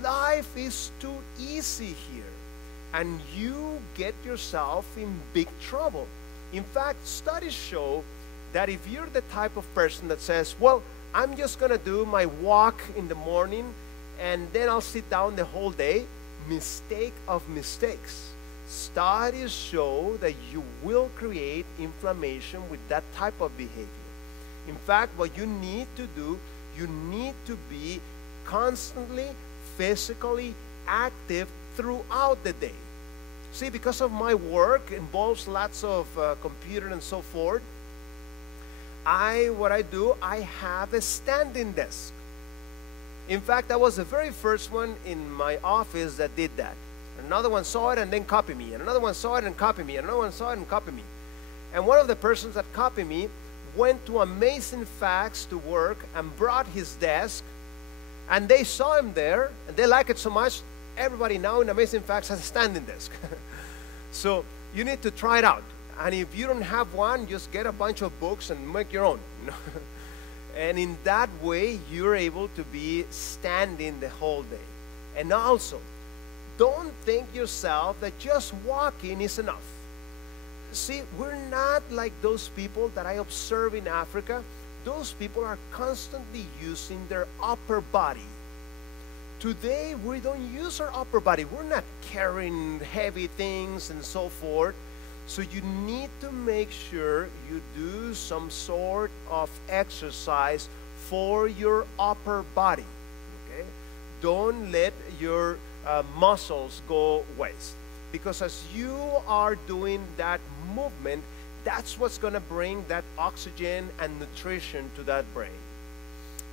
life is too easy here, and you get yourself in big trouble. In fact, studies show that if you're the type of person that says, well, I'm just going to do my walk in the morning and then I'll sit down the whole day, mistake of mistakes. Studies show that you will create inflammation with that type of behavior. In fact, what you need to do, you need to be constantly physically active throughout the day. See, because of my work involves lots of computer and so forth, what I do, I have a standing desk. In fact, I was the very first one in my office that did that. Another one saw it and then copied me. And another one saw it and copied me. And another one saw it and copied me. And one of the persons that copied me went to Amazing Facts to work and brought his desk. And they saw him there, and they like it so much, everybody now in Amazing Facts has a standing desk. So you need to try it out. And if you don't have one, just get a bunch of books and make your own. And in that way, you're able to be standing the whole day. And also, don't think yourself that just walking is enough. See, we're not like those people that I observe in Africa. Those people are constantly using their upper body. Today, we don't use our upper body. We're not carrying heavy things and so forth. So you need to make sure you do some sort of exercise for your upper body. Okay? don't let your muscles go waste. Because as you are doing that movement, that's what's going to bring that oxygen and nutrition to that brain.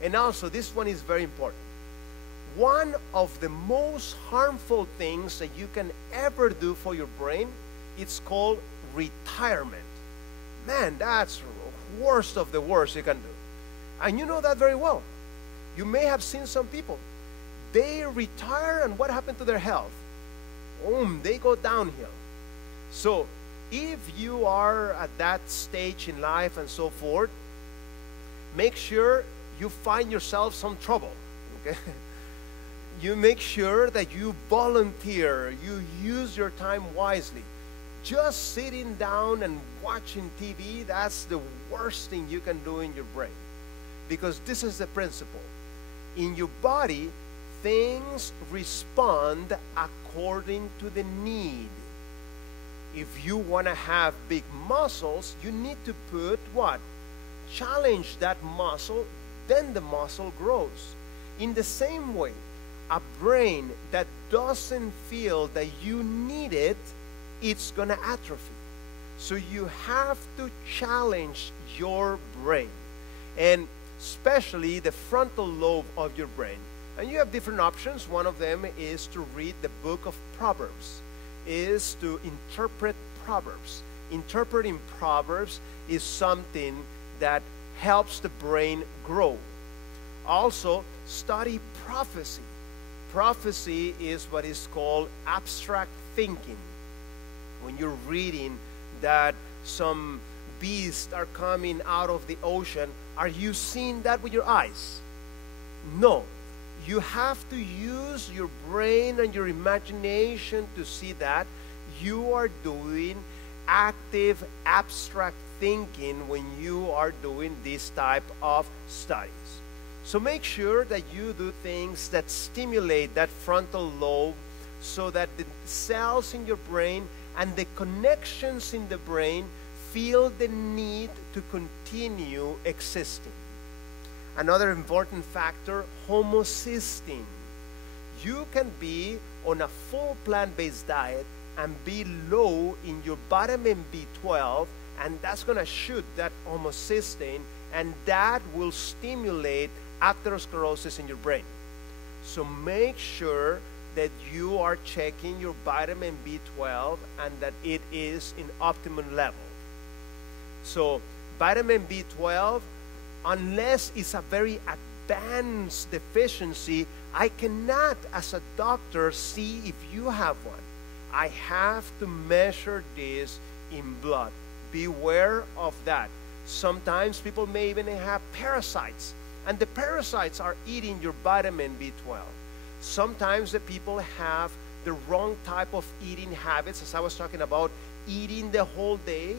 And also, this one is very important. One of the most harmful things that you can ever do for your brain, it's called retirement. Man, that's the worst of the worst you can do. And you know that very well. You may have seen some people. They retire, and what happened to their health? They go downhill. So if you are at that stage in life and so forth, make sure you find yourself some trouble. Okay? You make sure that you volunteer, you use your time wisely. Just sitting down and watching TV, that's the worst thing you can do in your brain. Because this is the principle. In your body, things respond according to the need. If you want to have big muscles, you need to put what? Challenge that muscle, then the muscle grows. In the same way, a brain that doesn't feel that you need it, it's going to atrophy. So you have to challenge your brain, and especially the frontal lobe of your brain. And you have different options. One of them is to read the book of Proverbs, is to interpret Proverbs. Interpreting Proverbs is something that helps the brain grow. Also, study prophecy. Prophecy is what is called abstract thinking. When you're reading that some beasts are coming out of the ocean, are you seeing that with your eyes? No. You have to use your brain and your imagination to see that. You are doing active abstract thinking when you are doing this type of studies. So make sure that you do things that stimulate that frontal lobe so that the cells in your brain and the connections in the brain feel the need to continue existing. Another important factor, homocysteine. You can be on a full plant-based diet and be low in your vitamin B12, and that's going to shoot that homocysteine, and that will stimulate atherosclerosis in your brain. So make sure that you are checking your vitamin B12 and that it is in optimum level. So vitamin B12, unless it's a very advanced deficiency, I cannot, as a doctor, see if you have one. I have to measure this in blood. Beware of that. Sometimes people may even have parasites, and the parasites are eating your vitamin B12. Sometimes the people have the wrong type of eating habits, as I was talking about, eating the whole day.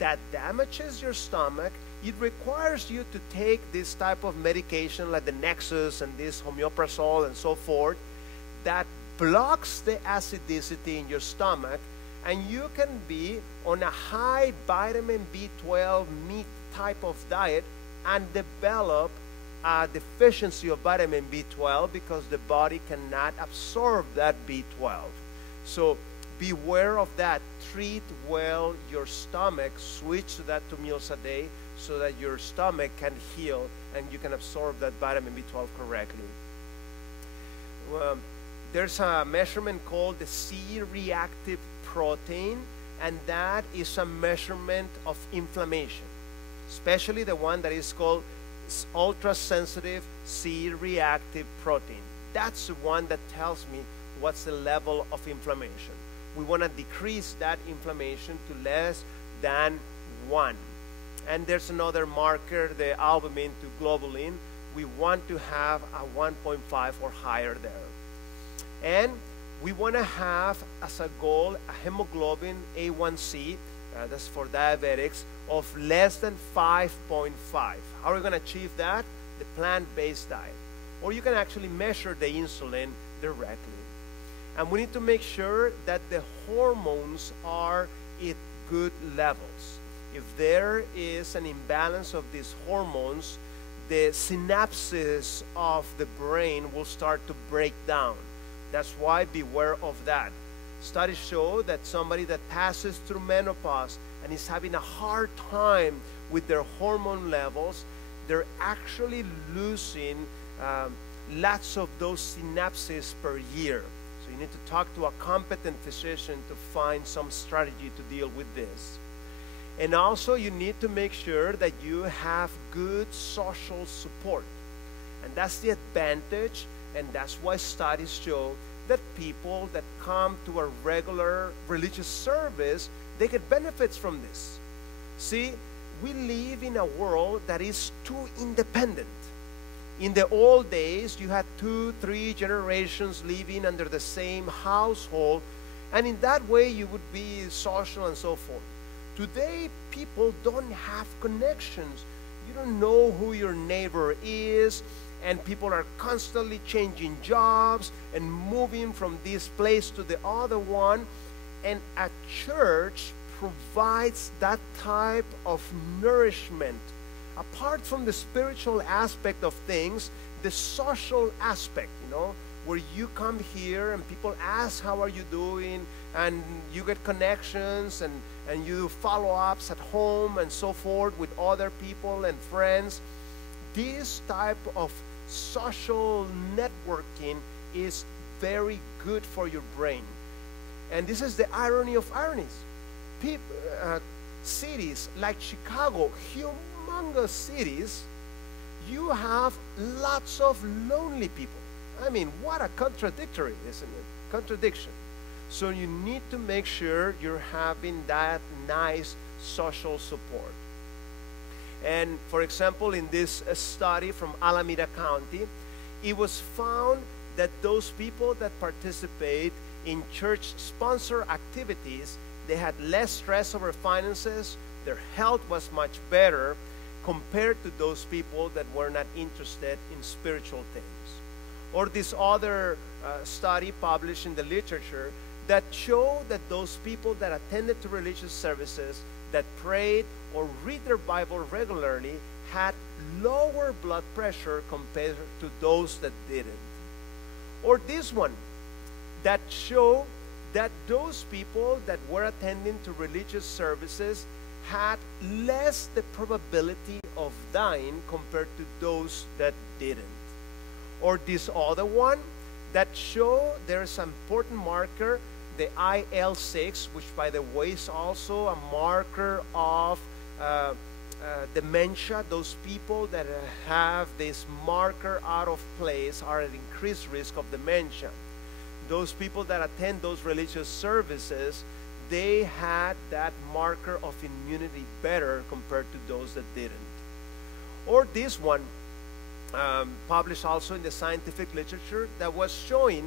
That damages your stomach. It requires you to take this type of medication like the Nexus and this omeprazole and so forth that blocks the acidity in your stomach, and you can be on a high vitamin B12 meat type of diet and develop a deficiency of vitamin B12 because the body cannot absorb that B12. So beware of that. Treat well your stomach. Switch to that 2 meals a day so that your stomach can heal and you can absorb that vitamin B12 correctly. There's a measurement called the C-reactive protein, and that is a measurement of inflammation, especially the one that is called ultra-sensitive C-reactive protein. That's the one that tells me what's the level of inflammation. We want to decrease that inflammation to less than 1. And there's another marker, the albumin to globulin. We want to have a 1.5 or higher there. And we want to have as a goal a hemoglobin A1C, that's for diabetics, of less than 5.5. How are we going to achieve that? The plant-based diet. Or you can actually measure the insulin directly. And we need to make sure that the hormones are at good levels. If there is an imbalance of these hormones, the synapses of the brain will start to break down. That's why beware of that. Studies show that somebody that passes through menopause and is having a hard time with their hormone levels, they're actually losing lots of those synapses per year. So you need to talk to a competent physician to find some strategy to deal with this. And also you need to make sure that you have good social support. And that's the advantage, and that's why studies show that people that come to a regular religious service, they get benefits from this. See, we live in a world that is too independent. In the old days, you had 2, 3 generations living under the same household, and in that way you would be social and so forth. Today, people don't have connections. You don't know who your neighbor is, and people are constantly changing jobs and moving from this place to the other one. And a church provides that type of nourishment. Apart from the spiritual aspect of things, the social aspect, where you come here and people ask, how are you doing? And you get connections and you do follow-ups at home and so forth with other people and friends. This type of social networking is very good for your brain. And this is the irony of ironies. Cities like Chicago, humongous cities, you have lots of lonely people. I mean, what a contradictory, isn't it? Contradiction. So you need to make sure you're having that nice social support. And for example, in this study from Alameda County, it was found that those people that participate in church-sponsored activities, they had less stress over finances, their health was much better compared to those people that were not interested in spiritual things. Or this other study published in the literature that showed that those people that attended to religious services, that prayed or read their Bible regularly, had lower blood pressure compared to those that didn't. Or this one that showed that those people that were attending to religious services had less the probability of dying compared to those that didn't. Or this other one that show there's an important marker, the IL-6, which by the way is also a marker of dementia. Those people that have this marker out of place are at increased risk of dementia. Those people that attend those religious services, they had that marker of immunity better compared to those that didn't. Or this one, published also in the scientific literature, that was showing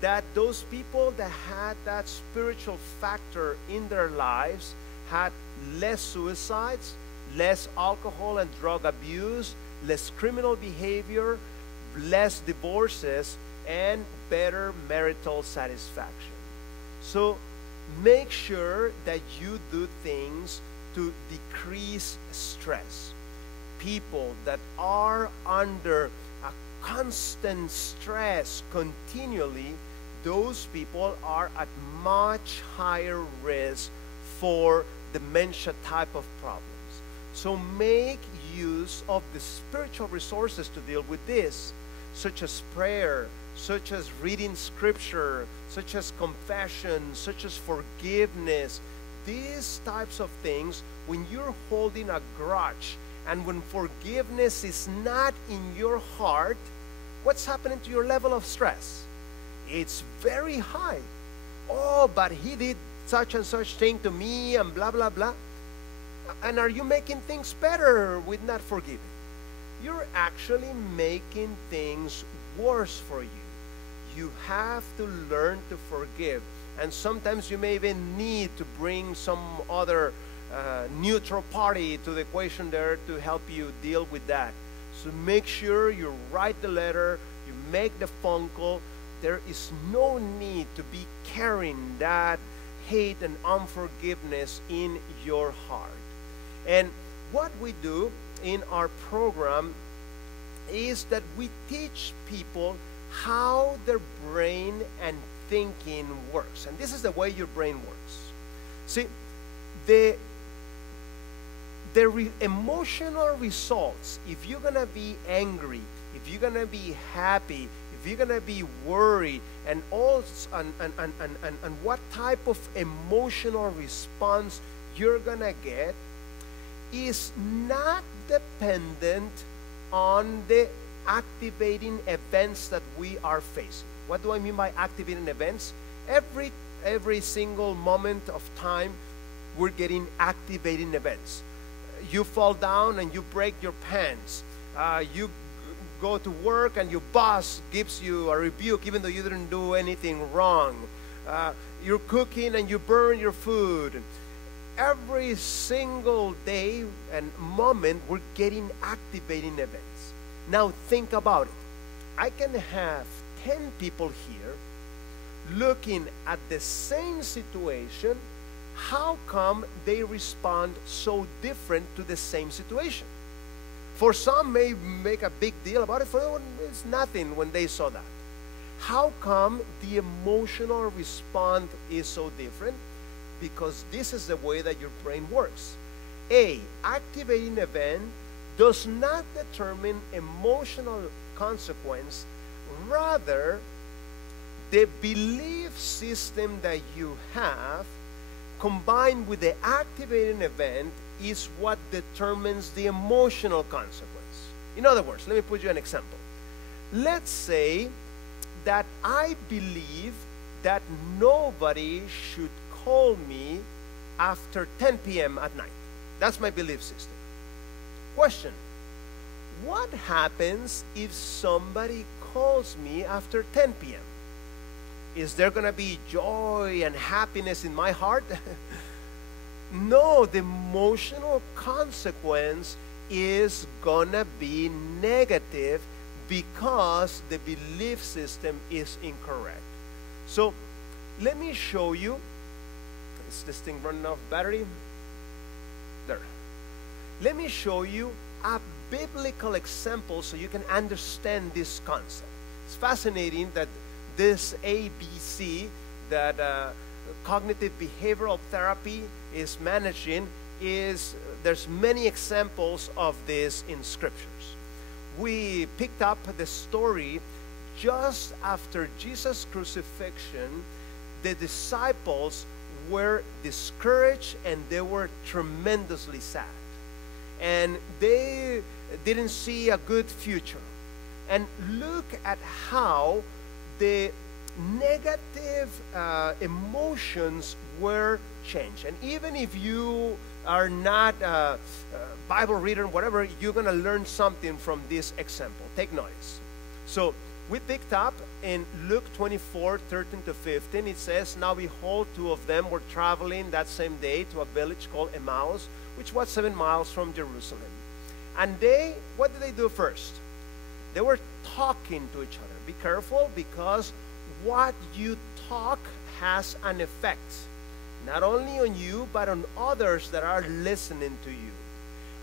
that those people that had that spiritual factor in their lives had less suicides, less alcohol and drug abuse, less criminal behavior, less divorces, and better marital satisfaction. So make sure that you do things to decrease stress. People that are under a constant stress continually, those people are at much higher risk for dementia type of problems. So make use of the spiritual resources to deal with this, such as prayer, such as reading scripture, such as confession, such as forgiveness. These types of things, when you're holding a grudge and when forgiveness is not in your heart, what's happening to your level of stress? It's very high. Oh, but he did such and such thing to me and blah, blah, blah. And are you making things better with not forgiving? You're actually making things worse for you. You have to learn to forgive. And sometimes you may even need to bring some other neutral party to the equation there to help you deal with that. So make sure you write the letter, you make the phone call. There is no need to be carrying that hate and unforgiveness in your heart. And what we do in our program is that we teach people how their brain and thinking works. And this is the way your brain works. See, the emotional results, if you're going to be angry, if you're going to be happy, if you're going to be worried, and what type of emotional response you're going to get is not dependent on the activating events that we are facing. What do I mean by activating events? Every single moment of time, we're getting activating events. You fall down and you break your pants. You go to work and your boss gives you a rebuke even though you didn't do anything wrong. You're cooking and you burn your food. Every single day and moment, we're getting activating events. Now think about it. I can have 10 people here looking at the same situation. How come they respond so different to the same situation? For some may make a big deal about it. For others, it's nothing when they saw that. How come the emotional response is so different? Because this is the way that your brain works. Activating event does not determine emotional consequence. Rather, the belief system that you have combined with the activating event is what determines the emotional consequence. In other words, let me put you an example. Let's say that I believe that nobody should call me after 10 p.m. at night. That's my belief system. Question: what happens if somebody calls me after 10 p.m.? Is there going to be joy and happiness in my heart? No, the emotional consequence is going to be negative because the belief system is incorrect. So let me show you. Is this thing running out of battery? There. Let me show you a biblical example so you can understand this concept. It's fascinating that this ABC that cognitive behavioral therapy is managing there's many examples of this in scriptures. We picked up the story just after Jesus' crucifixion. The disciples were discouraged and they were tremendously sad. And they didn't see a good future. And look at how the negative emotions were changed. And even if you are not a Bible reader, whatever, you're going to learn something from this example. Take notice. So we picked up in Luke 24:13-15. It says, "Now behold, two of them were traveling that same day to a village called Emmaus, which was 7 miles from Jerusalem. And what did they do first? They were talking to each other." Be careful, because what you talk has an effect, not only on you, but on others that are listening to you.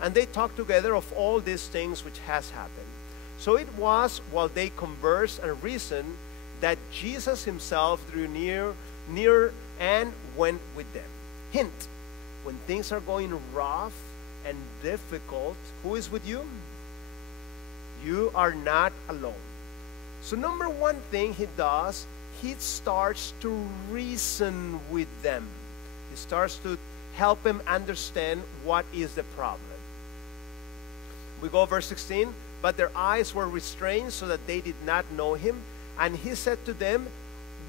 And they talked together of all these things which has happened. So it was while they conversed and reasoned that Jesus himself drew near and went with them. Hint: when things are going rough and difficult, who is with you? You are not alone. So number one thing he does, he starts to reason with them. He starts to help them understand what is the problem. We go verse 16. "But their eyes were restrained so that they did not know him. And he said to them,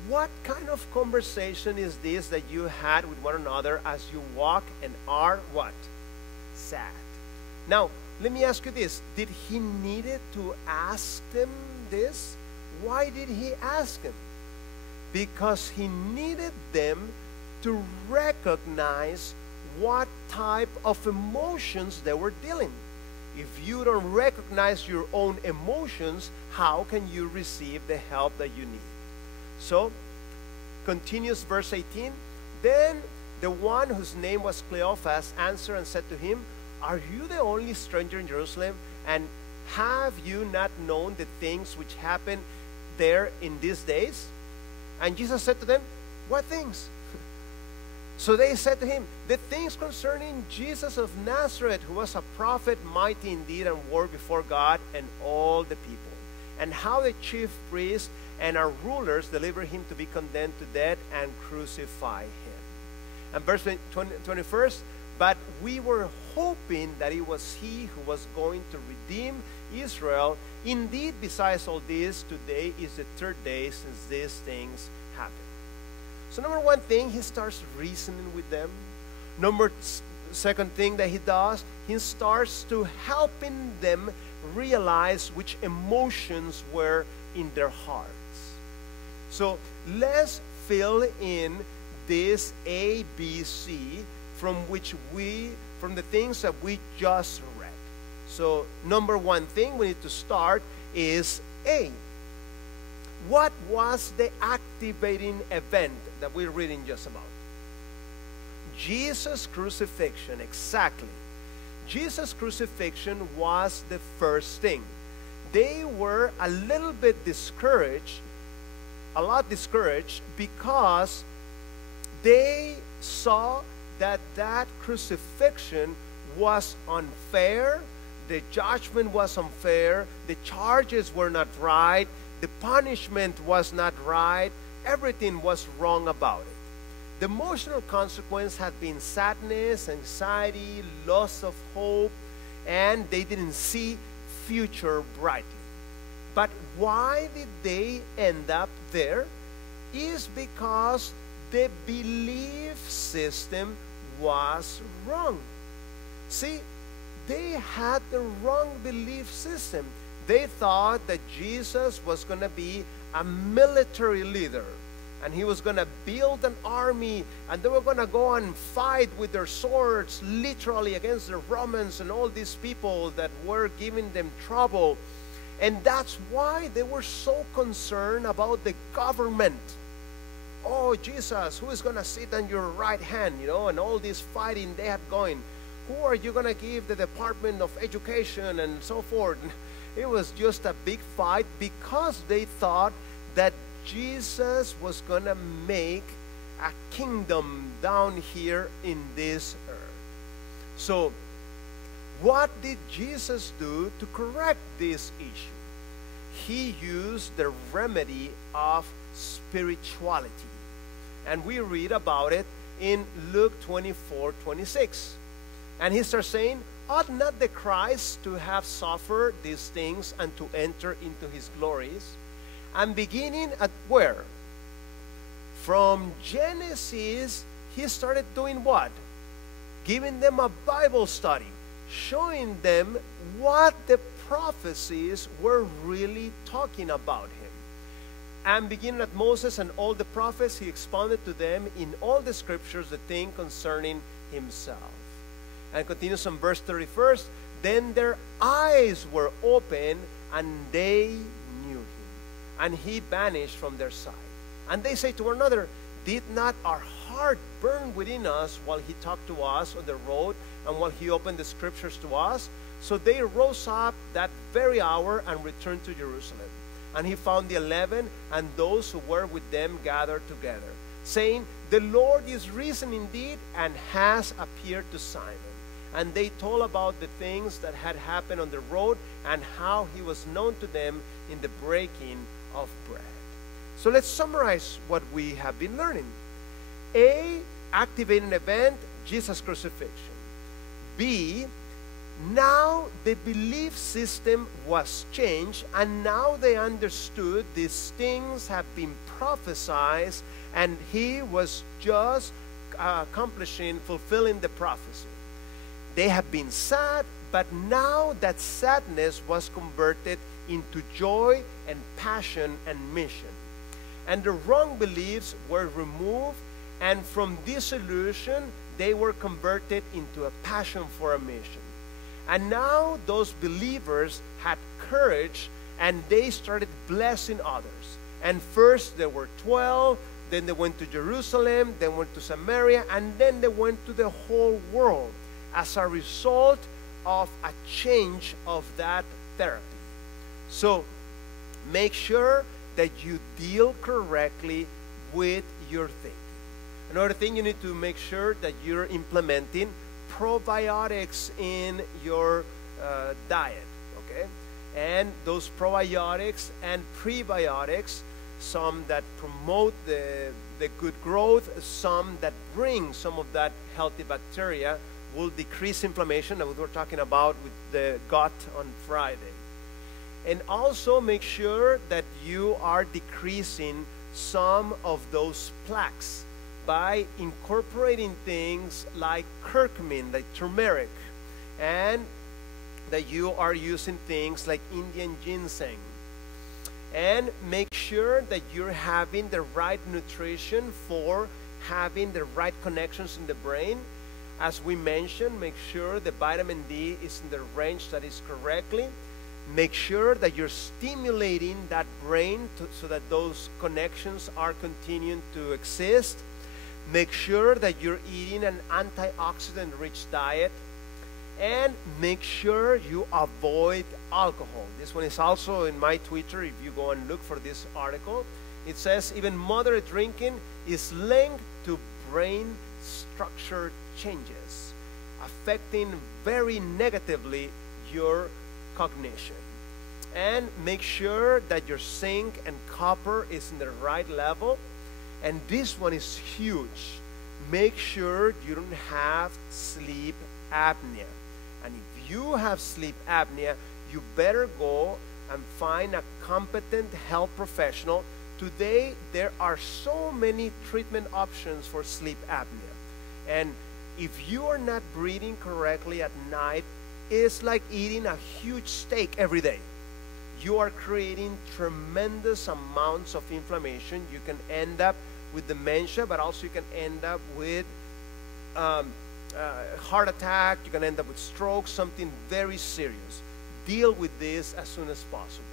what kind of conversation is this that you had with one another as you walk and are" what? "Sad." Now, let me ask you this. Did he needed to ask them this? Why did he ask them? Because he needed them to recognize what type of emotions they were dealing. If you don't recognize your own emotions, how can you receive the help that you need? So, continues verse 18. "Then the one whose name was Cleophas answered and said to him, Are you the only stranger in Jerusalem and have you not known the things which happen there in these days? And Jesus said to them, what things? So they said to him, the things concerning Jesus of Nazareth, who was a prophet, mighty in deed and word before God and all the people, and how the chief priests and our rulers delivered him to be condemned to death and crucify him. And verse 21, but we were hoping that it was he who was going to redeem Israel. Indeed, besides all this, today is the third day since these things happened. So number one thing, he starts reasoning with them. Second thing that he does, he starts to helping them realize which emotions were in their hearts. So let's fill in this A, B, C from the things that we just read. So number one thing we need to start is A. What was the activating event that we're reading just about? Jesus' crucifixion, exactly. Jesus' crucifixion was the first thing. They were a little bit discouraged, a lot discouraged, because they saw that crucifixion was unfair, the judgment was unfair, the charges were not right, the punishment was not right, everything was wrong about it. The emotional consequence had been sadness, anxiety, loss of hope, and they didn't see future brightly. But why did they end up there? Is because the belief system was wrong. See, they had the wrong belief system. They thought that Jesus was going to be a military leader, and he was going to build an army, and they were going to go and fight with their swords literally against the Romans and all these people that were giving them trouble. And that's why they were so concerned about the government. Oh, Jesus, who is going to sit on your right hand, and all this fighting they had going. Who are you going to give the Department of Education and so forth? It was just a big fight because they thought that Jesus was going to make a kingdom down here in this earth. So, what did Jesus do to correct this issue? He used the remedy of spirituality. And we read about it in Luke 24:26. And he starts saying, ought not the Christ to have suffered these things and to enter into his glories? And beginning at where? From Genesis, he started doing what? Giving them a Bible study, showing them what the prophecies were really talking about him. And beginning at Moses and all the prophets, he expounded to them in all the scriptures the thing concerning himself. And continues on verse 31, then their eyes were open and they knew him. And he vanished from their sight. And they say to one another, did not our heart burn within us while he talked to us on the road and while he opened the scriptures to us? So they rose up that very hour and returned to Jerusalem. And he found the 11 and those who were with them gathered together, saying, the Lord is risen indeed and has appeared to Simon. And they told about the things that had happened on the road and how he was known to them in the breaking of bread. So let's summarize what we have been learning. A, activating event, Jesus' crucifixion. B, now the belief system was changed, and now they understood these things have been prophesied, and he was just fulfilling the prophecy. They have been sad, but now that sadness was converted into joy and passion and mission. And the wrong beliefs were removed, and from disillusion, they were converted into a passion for a mission. And now those believers had courage, and they started blessing others. And first there were 12, then they went to Jerusalem, then went to Samaria, and then they went to the whole world as a result of a change of that therapy. So make sure that you deal correctly with your thinking. Another thing, you need to make sure that you're implementing probiotics in your diet, okay? And those probiotics and prebiotics, some that promote the good growth, some that bring some of that healthy bacteria, will decrease inflammation, that we were talking about with the gut on Friday. And also make sure that you are decreasing some of those plaques by incorporating things like curcumin, like turmeric, and that you are using things like Indian ginseng. And make sure that you're having the right nutrition for having the right connections in the brain. As we mentioned, make sure the vitamin D is in the range that is correctly. Make sure that you're stimulating that brain so that those connections are continuing to exist. Make sure that you're eating an antioxidant-rich diet. And make sure you avoid alcohol. This one is also in my Twitter. If you go and look for this article, it says even moderate drinking is linked to brain structure changes, affecting very negatively your cognition. And make sure that your zinc and copper is in the right level. And this one is huge. Make sure you don't have sleep apnea. And if you have sleep apnea, you better go and find a competent health professional. Today, there are so many treatment options for sleep apnea. And if you are not breathing correctly at night, it's like eating a huge steak every day. You are creating tremendous amounts of inflammation. You can end up with dementia, but also you can end up with heart attack. You can end up with stroke, something very serious. Deal with this as soon as possible.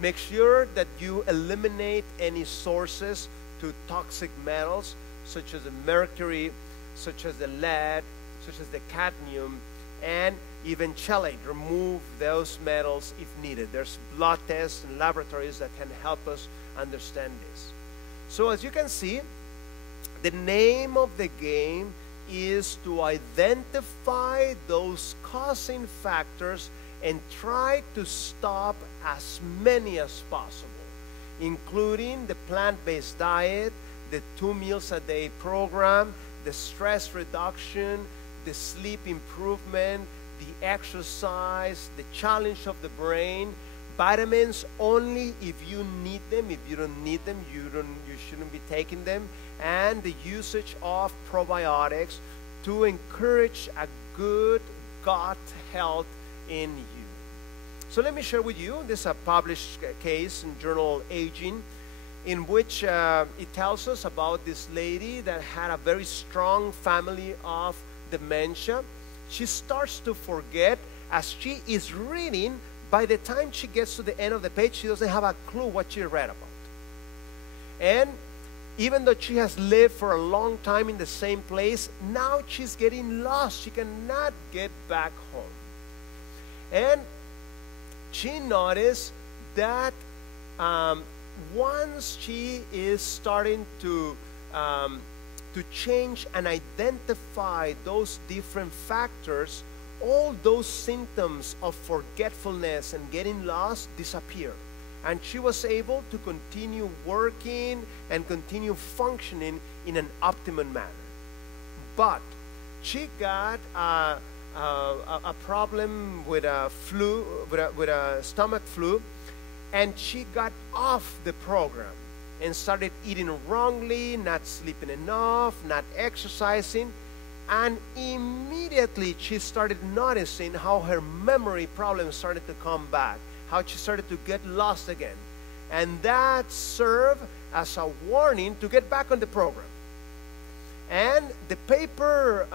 Make sure that you eliminate any sources to toxic metals, such as the mercury, such as the lead, such as the cadmium, and even chelate. Remove those metals if needed. There's blood tests and laboratories that can help us understand this. So as you can see, the name of the game is to identify those causing factors and try to stop as many as possible, including the plant-based diet, the 2 meals a day program, the stress reduction, the sleep improvement, the exercise, the challenge of the brain. Vitamins only if you need them. If you don't need them, you shouldn't be taking them. And the usage of probiotics to encourage a good gut health in you. So let me share with you, this is a published case in journal Aging, in which it tells us about this lady that had a very strong family of dementia. She starts to forget as she is reading. By the time she gets to the end of the page, she doesn't have a clue what she read about. And even though she has lived for a long time in the same place, now she's getting lost. She cannot get back home. And she noticed that once she is starting to change and identify those different factors, all those symptoms of forgetfulness and getting lost disappear. And she was able to continue working and continue functioning in an optimum manner. But she got a problem with a flu, with a stomach flu, and she got off the program and started eating wrongly, not sleeping enough, not exercising. And immediately she started noticing how her memory problems started to come back, how she started to get lost again. And that served as a warning to get back on the program. And the paper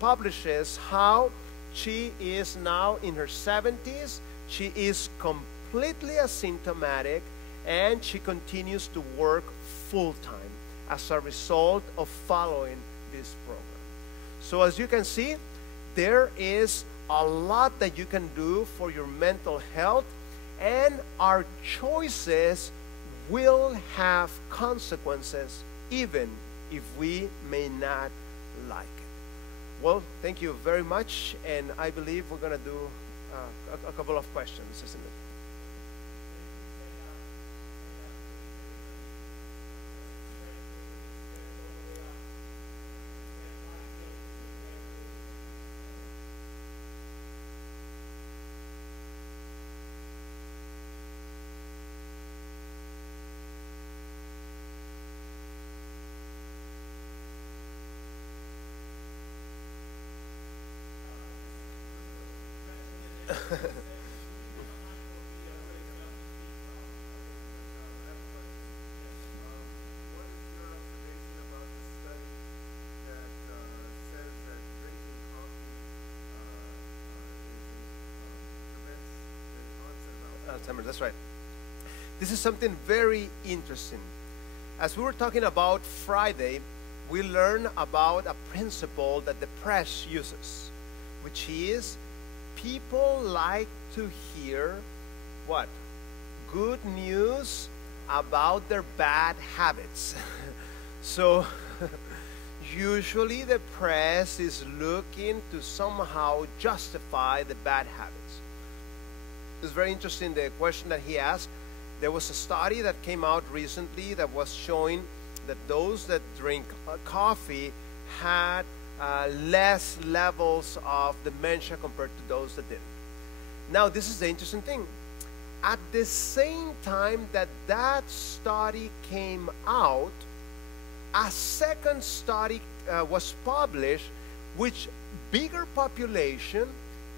publishes how she is now in her 70s. She is completely asymptomatic, and she continues to work full-time as a result of following this program. So as you can see, there is a lot that you can do for your mental health, and our choices will have consequences even if we may not like it. Well, thank you very much, and I believe we're going to do a couple of questions, isn't it? Alzheimer's, that's right. This is something very interesting. As we were talking about Friday, we learned about a principle that the press uses, which is people like to hear what? Good news about their bad habits. So usually the press is looking to somehow justify the bad habits. It's very interesting, the question that he asked. There was a study that came out recently that was showing that those that drink coffee had less levels of dementia compared to those that didn't. Now, this is the interesting thing. At the same time that that study came out, a second study was published with bigger population,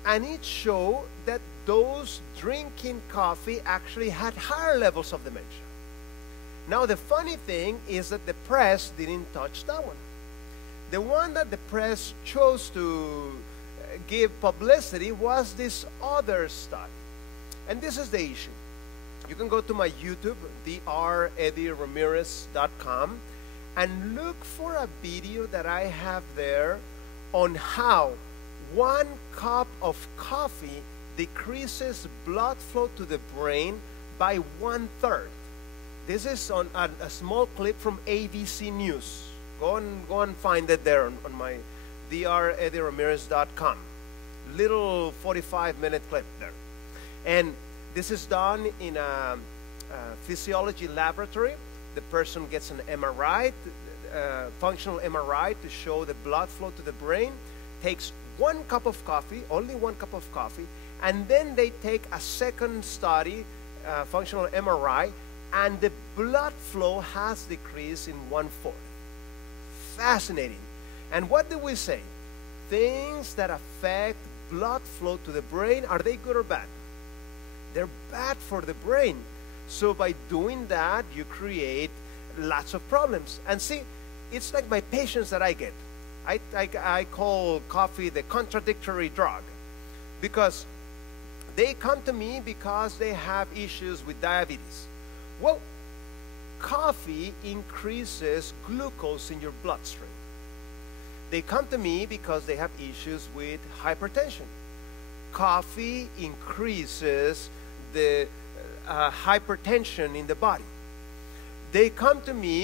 and it showed that those drinking coffee actually had higher levels of dementia. Now, the funny thing is that the press didn't touch that one. The one that the press chose to give publicity was this other study. And this is the issue. You can go to my YouTube, dramirez.com, and look for a video that I have there on how 1 cup of coffee decreases blood flow to the brain by 1/3. This is on a small clip from ABC News. Go and find it there on my dramirez.com. Little 45-minute clip there. And this is done in a physiology laboratory. The person gets an MRI, functional MRI, to show the blood flow to the brain. Takes 1 cup of coffee, only 1 cup of coffee, and then they take a second study, functional MRI, and the blood flow has decreased in 1/4. Fascinating. And what do we say? Things that affect blood flow to the brain, are they good or bad? They're bad for the brain. So by doing that, you create lots of problems. And see, it's like my patients that I get. I call coffee the contradictory drug, because they come to me because they have issues with diabetes. Well, coffee increases glucose in your bloodstream. They come to me because they have issues with hypertension. Coffee increases the hypertension in the body. They come to me